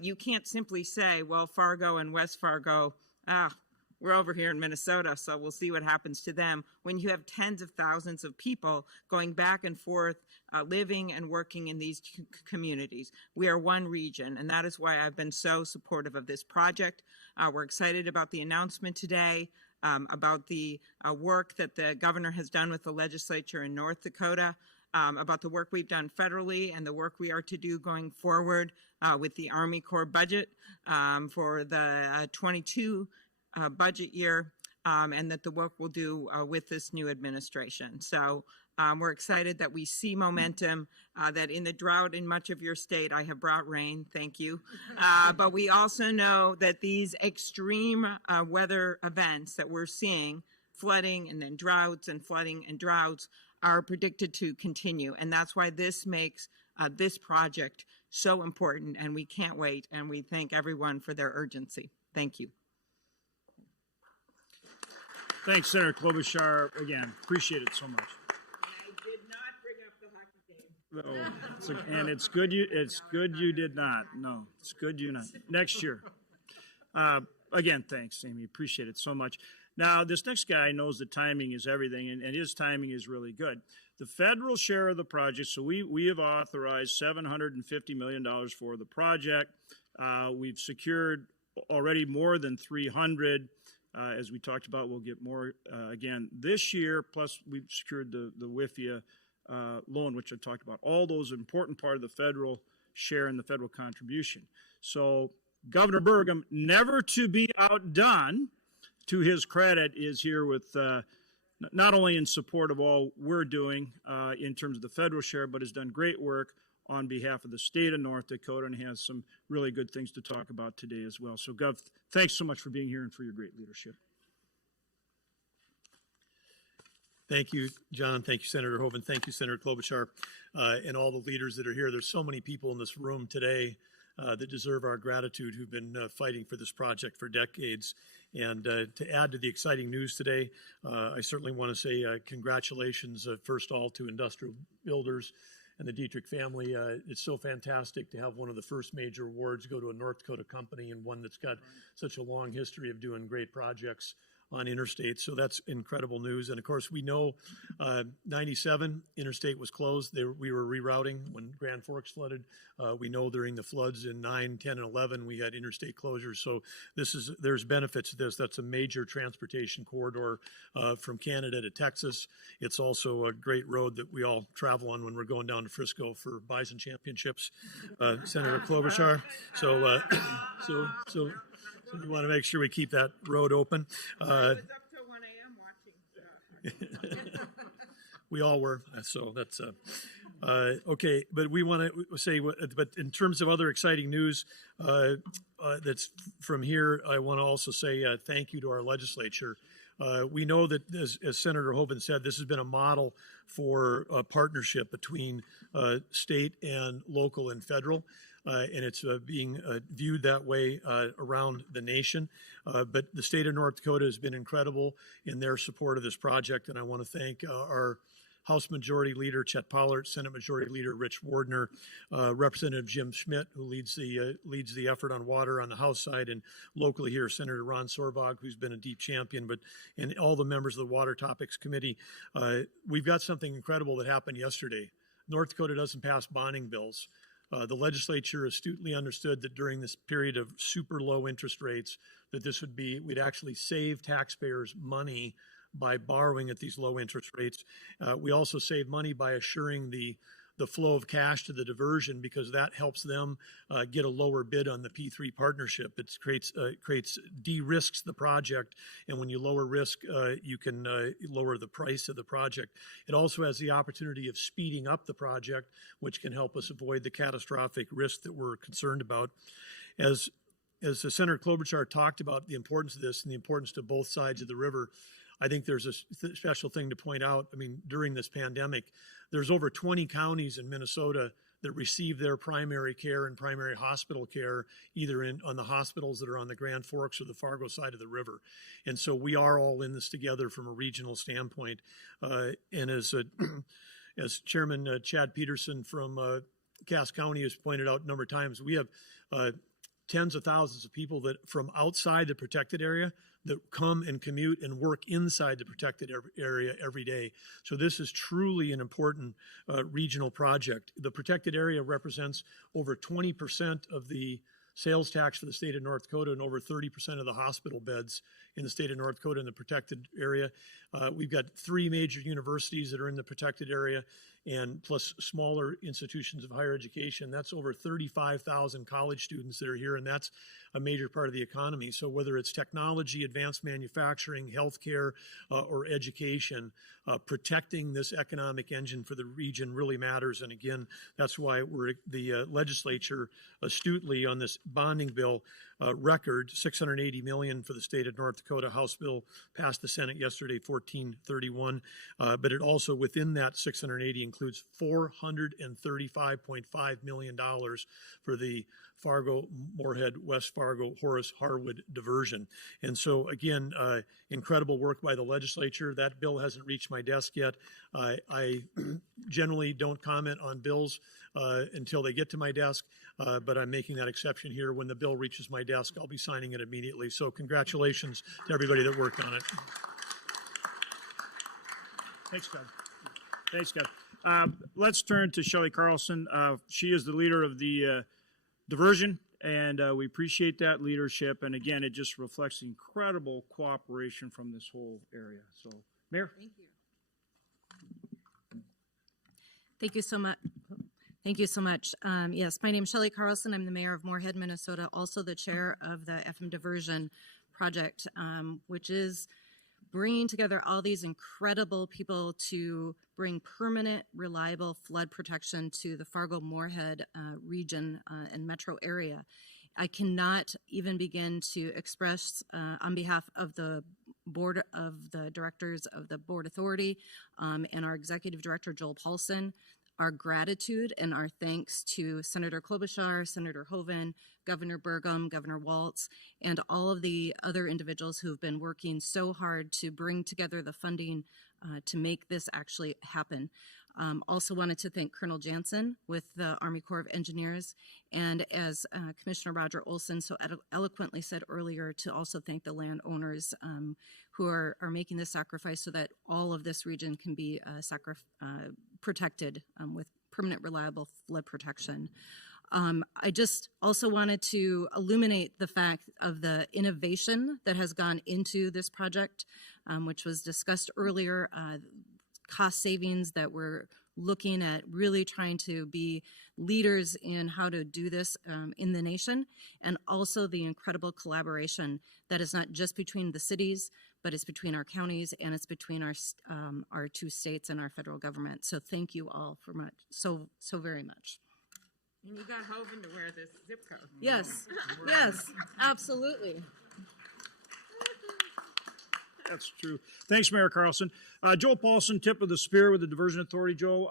You can't simply say, well, Fargo and West Fargo, we're over here in Minnesota, so we'll see what happens to them, when you have tens of thousands of people going back and forth, living and working in these communities. We are one region, and that is why I've been so supportive of this project. We're excited about the announcement today, about the work that the governor has done with the legislature in North Dakota, about the work we've done federally and the work we are to do going forward with the Army Corps budget for the 22 budget year, and that the work we'll do with this new administration. So we're excited that we see momentum, that in the drought in much of your state, I have brought rain, thank you. But we also know that these extreme weather events that we're seeing, flooding and then droughts and flooding and droughts, are predicted to continue. And that's why this makes this project so important, and we can't wait, and we thank everyone for their urgency. Thank you. Thanks, Senator Klobuchar. Again, appreciate it so much. I did not bring up the hockey game. Oh, and it's good you did not. No, it's good you not. Next year. Again, thanks, Amy. Appreciate it so much. Now, this next guy knows that timing is everything, and his timing is really good. The federal share of the project, so we have authorized $750 million for the project. We've secured already more than 300. As we talked about, we'll get more again this year, plus we've secured the WIFIA loan, which I talked about. All those important part of the federal share and the federal contribution. So Governor Burgum, never to be outdone, to his credit, is here with not only in support of all we're doing in terms of the federal share, but has done great work on behalf of the state of North Dakota and has some really good things to talk about today as well. So, Gov, thanks so much for being here and for your great leadership. Thank you, John. Thank you, Senator Hoven. Thank you, Senator Klobuchar, and all the leaders that are here. There's so many people in this room today that deserve our gratitude, who've been fighting for this project for decades. And to add to the exciting news today, I certainly want to say congratulations, first of all, to industrial builders and the Dietrich family. It's so fantastic to have one of the first major awards go to a North Dakota company, and one that's got such a long history of doing great projects on interstate. So that's incredible news. And of course, we know 97 interstate was closed. We were rerouting when Grand Forks flooded. We know during the floods in 9, 10, and 11, we had interstate closures. So there's benefits to this. That's a major transportation corridor from Canada to Texas. It's also a great road that we all travel on when we're going down to Frisco for Bison Championships, Senator Klobuchar. So we want to make sure we keep that road open. I was up till 1 a.m. watching. We all were, so that's okay. But we want to say, but in terms of other exciting news that's from here, I want to also say thank you to our legislature. We know that, as Senator Hoeven said, this has been a model for a partnership between state and local and federal. And it's being viewed that way around the nation. But the state of North Dakota has been incredible in their support of this project, and I want to thank our House Majority Leader Chet Pollert, Senate Majority Leader Rich Wardner, Representative Jim Schmidt, who leads the effort on water on the House side, and locally here, Senator Ron Sorbog, who's been a deep champion, and all the members of the Water Topics Committee. We've got something incredible that happened yesterday. North Dakota doesn't pass bonding bills. The legislature astutely understood that during this period of super low interest rates, that we'd actually save taxpayers money by borrowing at these low interest rates. We also save money by assuring the flow of cash to the diversion, because that helps them get a lower bid on the P3 partnership. It de-risks the project, and when you lower risk, you can lower the price of the project. It also has the opportunity of speeding up the project, which can help us avoid the catastrophic risk that we're concerned about. As Senator Klobuchar talked about the importance of this and the importance to both sides of the river, I think there's a special thing to point out. I mean, during this pandemic, there's over 20 counties in Minnesota that receive their primary care and primary hospital care either on the hospitals that are on the Grand Forks or the Fargo side of the river. And so we are all in this together from a regional standpoint. And as Chairman Chad Peterson from Cass County has pointed out a number of times, we have tens of thousands of people that from outside the protected area that come and commute and work inside the protected area every day. So this is truly an important regional project. The protected area represents over 20% of the sales tax for the state of North Dakota and over 30% of the hospital beds in the state of North Dakota in the protected area. We've got 3 major universities that are in the protected area, and plus smaller institutions of higher education. That's over 35,000 college students that are here, and that's a major part of the economy. So whether it's technology, advanced manufacturing, healthcare, or education, protecting this economic engine for the region really matters. And again, that's why the legislature astutely on this bonding bill record, $680 million for the state of North Dakota. House bill passed the Senate yesterday, 1431. But it also, within that 680, includes $435.5 million for the Fargo, Moorhead, West Fargo, Horace, Harwood diversion. And so again, incredible work by the legislature. That bill hasn't reached my desk yet. I generally don't comment on bills until they get to my desk, but I'm making that exception here. When the bill reaches my desk, I'll be signing it immediately. So congratulations to everybody that worked on it. Thanks, Doug. Thanks, Doug. Let's turn to Shelley Carlson. She is the leader of the Diversion, and we appreciate that leadership. And again, it just reflects the incredible cooperation from this whole area. So, Mayor. Thank you. Thank you so much. Thank you so much. Yes, my name is Shelley Carlson. I'm the mayor of Moorhead, Minnesota, also the chair of the FM Diversion Project, which is bringing together all these incredible people to bring permanent, reliable flood protection to the Fargo-Moorhead region and metro area. I cannot even begin to express on behalf of the board of the directors of the Board Authority and our executive director, Joel Paulson, our gratitude and our thanks to Senator Klobuchar, Senator Hoeven, Governor Burgum, Governor Waltz, and all of the other individuals who have been working so hard to bring together the funding to make this actually happen. Also wanted to thank Colonel Jansen with the Army Corps of Engineers, and as Commissioner Roger Olson so eloquently said earlier, to also thank the landowners who are making this sacrifice so that all of this region can be protected with permanent reliable flood protection. I just also wanted to illuminate the fact of the innovation that has gone into this project, which was discussed earlier, cost savings that we're looking at really trying to be leaders in how to do this in the nation, and also the incredible collaboration that is not just between the cities, but it's between our counties and it's between our two states and our federal government. So thank you all for so very much. And you got Hovind to wear this zip code. Yes, yes, absolutely. That's true. Thanks, Mayor Carlson. Joe Paulson, tip of the spear with the Diversion Authority, Joe.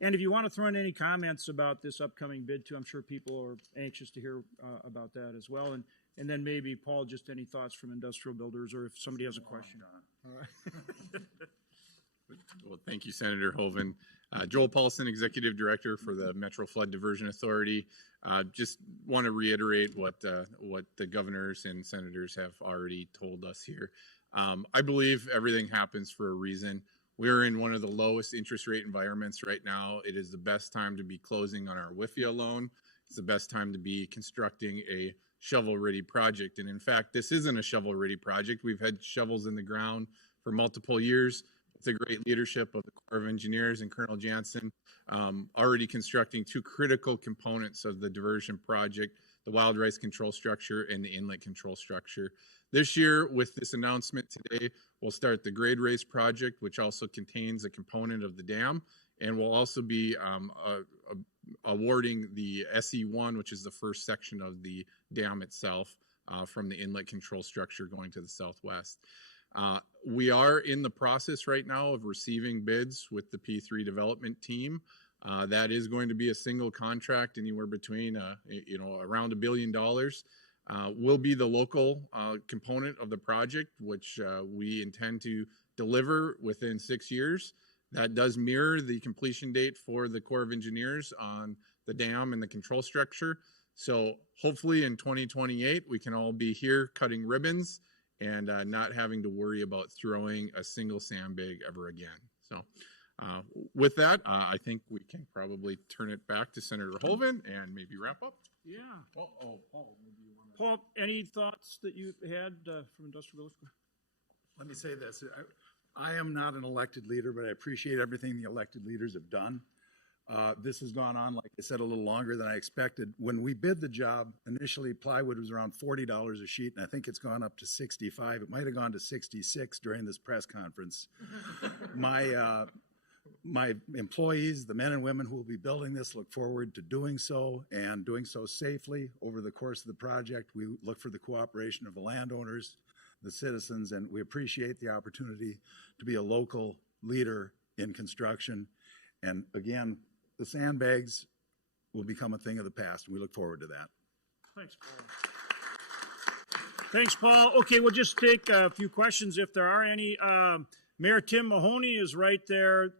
And if you want to throw in any comments about this upcoming bid too, I'm sure people are anxious to hear about that as well. And then maybe, Paul, just any thoughts from industrial builders, or if somebody has a question. Well, thank you, Senator Hovind. Joel Paulson, Executive Director for the Metro Flood Diversion Authority. Just want to reiterate what the governors and senators have already told us here. I believe everything happens for a reason. We're in one of the lowest interest rate environments right now. It is the best time to be closing on our WIFIA loan. It's the best time to be constructing a shovel-ready project. And in fact, this isn't a shovel-ready project. We've had shovels in the ground for multiple years. It's a great leadership of the Corps of Engineers and Colonel Jansen, already constructing two critical components of the diversion project, the wild rice control structure and the inlet control structure. This year, with this announcement today, we'll start the grade raise project, which also contains a component of the dam, and we'll also be awarding the SE1, which is the first section of the dam itself, from the inlet control structure going to the southwest. We are in the process right now of receiving bids with the P3 development team. That is going to be a single contract, anywhere between around $1 billion. Will be the local component of the project, which we intend to deliver within 6 years. That does mirror the completion date for the Corps of Engineers on the dam and the control structure. So hopefully in 2028, we can all be here cutting ribbons and not having to worry about throwing a single sandbag ever again. So with that, I think we can probably turn it back to Senator Hovind and maybe wrap up. Yeah. Paul, maybe you want to... Paul, any thoughts that you had from Industrial Village? Let me say this. I am not an elected leader, but I appreciate everything the elected leaders have done. This has gone on, like I said, a little longer than I expected. When we bid the job, initially plywood was around $40 a sheet, and I think it's gone up to $65. It might have gone to $66 during this press conference. My employees, the men and women who will be building this, look forward to doing so and doing so safely over the course of the project. We look for the cooperation of the landowners, the citizens, and we appreciate the opportunity to be a local leader in construction. And again, the sandbags will become a thing of the past, and we look forward to that. Thanks, Paul. Thanks, Paul. Okay, we'll just take a few questions if there are any. Mayor Tim Mahoney is right there.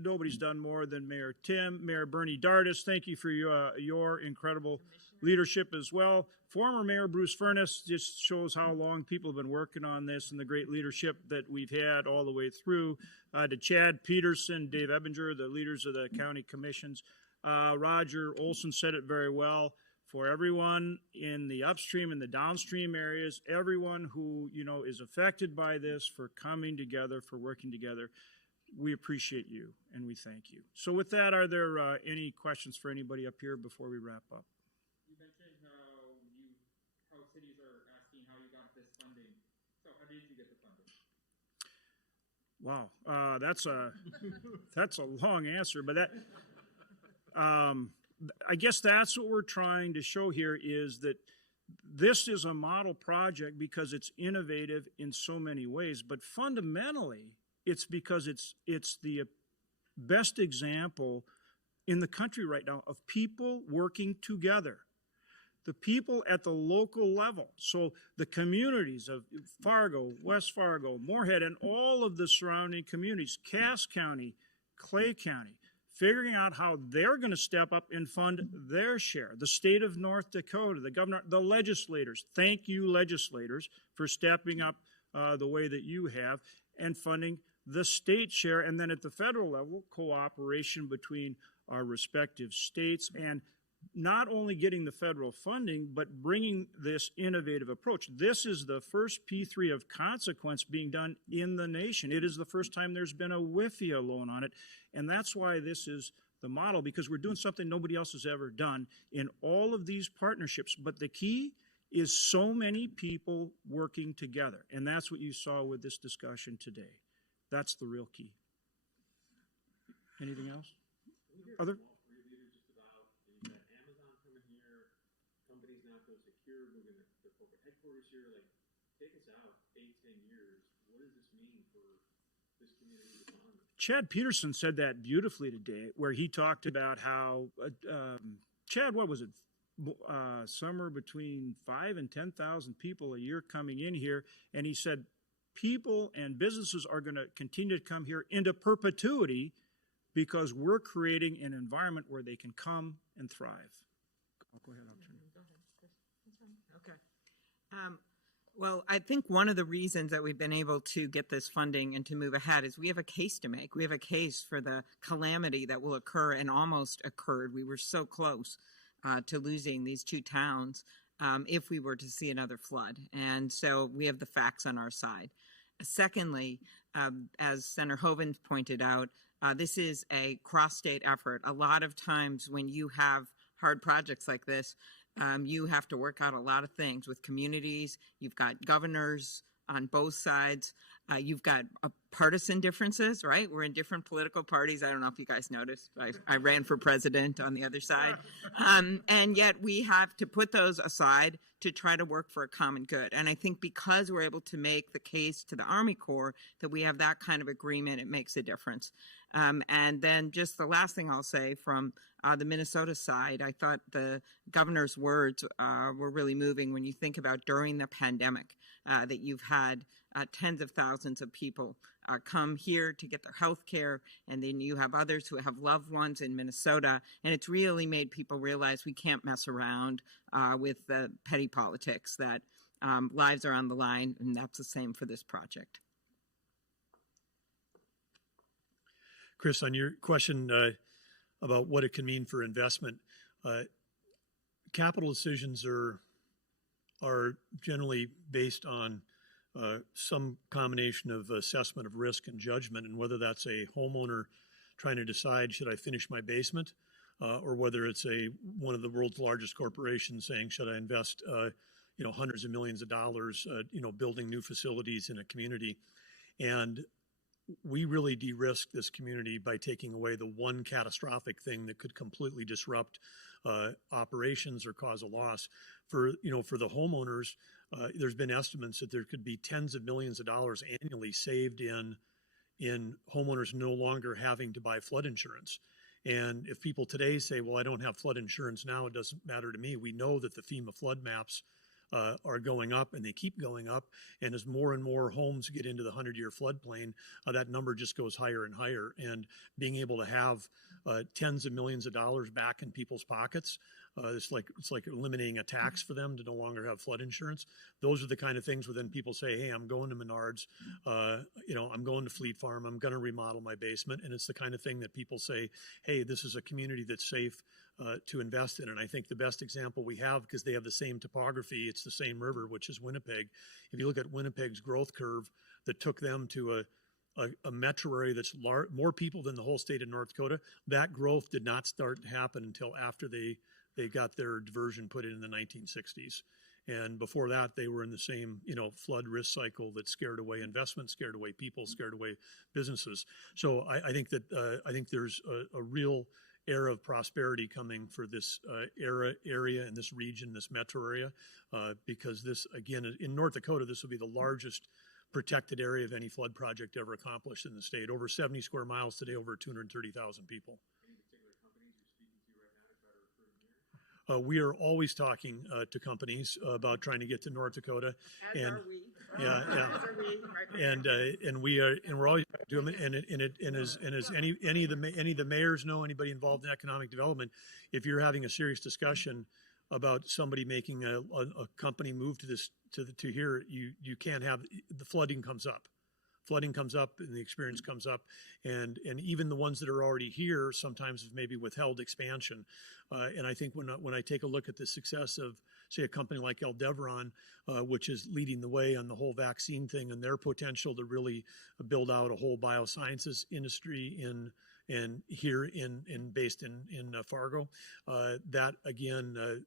Nobody's done more than Mayor Tim. Mayor Bernie Dardis, thank you for your incredible leadership as well. Former Mayor Bruce Furness, just shows how long people have been working on this and the great leadership that we've had all the way through. To Chad Peterson, Dave Ebinger, the leaders of the county commissions. Roger Olson said it very well. For everyone in the upstream and the downstream areas, everyone who is affected by this, for coming together, for working together. We appreciate you and we thank you. So with that, are there any questions for anybody up here before we wrap up? You mentioned how cities are asking how you got this funding. So how did you get the funding? Wow, that's a long answer, but that I guess that's what we're trying to show here, is that this is a model project because it's innovative in so many ways, but fundamentally, it's because it's the best example in the country right now of people working together. The people at the local level. So the communities of Fargo, West Fargo, Moorhead, and all of the surrounding communities, Cass County, Clay County, figuring out how they're going to step up and fund their share. The state of North Dakota, the governor, the legislators. Thank you, legislators, for stepping up the way that you have and funding the state share. And then at the federal level, cooperation between our respective states and not only getting the federal funding, but bringing this innovative approach. This is the first P3 of consequence being done in the nation. It is the first time there's been a WIFIA loan on it. And that's why this is the model, because we're doing something nobody else has ever done in all of these partnerships. But the key is so many people working together. And that's what you saw with this discussion today. That's the real key. Anything else? Other? Chad Peterson said that beautifully today, where he talked about how, Chad, what was it? Somewhere between 5,000 and 10,000 people a year coming in here. And he said, people and businesses are going to continue to come here into perpetuity because we're creating an environment where they can come and thrive. Go ahead, I'll turn it. Go ahead, Chris. Okay. Well, I think one of the reasons that we've been able to get this funding and to move ahead is we have a case to make. We have a case for the calamity that will occur and almost occurred. We were so close to losing these two towns if we were to see another flood. And so we have the facts on our side. Secondly, as Senator Hoven pointed out, this is a cross-state effort. A lot of times when you have hard projects like this, you have to work out a lot of things with communities. You've got governors on both sides. You've got partisan differences, right? We're in different political parties. I don't know if you guys noticed. I ran for president on the other side. And yet we have to put those aside to try to work for a common good. And I think because we're able to make the case to the Army Corps that we have that kind of agreement, it makes a difference. And then just the last thing I'll say from the Minnesota side, I thought the governor's words were really moving when you think about during the pandemic that you've had tens of thousands of people come here to get their health care, and then you have others who have loved ones in Minnesota, and it's really made people realize we can't mess around with the petty politics, that lives are on the line, and that's the same for this project. Chris, on your question about what it can mean for investment, capital decisions are generally based on some combination of assessment of risk and judgment, and whether that's a homeowner trying to decide, should I finish my basement, or whether it's one of the world's largest corporations saying, should I invest hundreds of millions of dollars building new facilities in a community. And we really de-risk this community by taking away the one catastrophic thing that could completely disrupt operations or cause a loss. For the homeowners, there's been estimates that there could be tens of millions of dollars annually saved in homeowners no longer having to buy flood insurance. And if people today say, well, I don't have flood insurance now, it doesn't matter to me, we know that the FEMA flood maps are going up, and they keep going up. And as more and more homes get into the 100-year floodplain, that number just goes higher and higher. And being able to have tens of millions of dollars back in people's pockets, it's like eliminating a tax for them to no longer have flood insurance. Those are the kind of things where then people say, hey, I'm going to Menards, I'm going to Fleet Farm, I'm going to remodel my basement. And it's the kind of thing that people say, hey, this is a community that's safe to invest in. And I think the best example we have, because they have the same topography, it's the same river, which is Winnipeg. If you look at Winnipeg's growth curve that took them to a metro area that's more people than the whole state of North Dakota, that growth did not start to happen until after they got their diversion put in the 1960s. And before that, they were in the same, flood risk cycle that scared away investment, scared away people, scared away businesses. So I think that there's a real era of prosperity coming for this area in this region, this metro area, because this, again, in North Dakota, this will be the largest protected area of any flood project ever accomplished in the state. Over 70 square miles today, over 230,000 people. We are always talking to companies about trying to get to North Dakota. As are we. Yeah, yeah. And we're always doing it. And as any of the mayors know, anybody involved in economic development, if you're having a serious discussion about somebody making a company move to here, you can't have the flooding comes up. Flooding comes up and the experience comes up, and even the ones that are already here sometimes have maybe withheld expansion. And I think when I take a look at the success of, say, a company like Diversion, which is leading the way on the whole vaccine thing and their potential to really build out a whole biosciences industry based in Fargo, that again,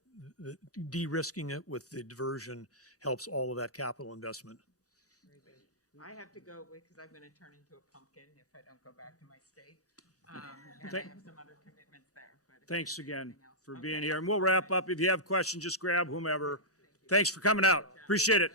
de-risking it with the diversion helps all of that capital investment. I have to go because I'm going to turn into a pumpkin if I don't go back to my state. And I have some other commitments there. Thanks again for being here. And we'll wrap up. If you have questions, just grab whomever. Thanks for coming out. Appreciate it.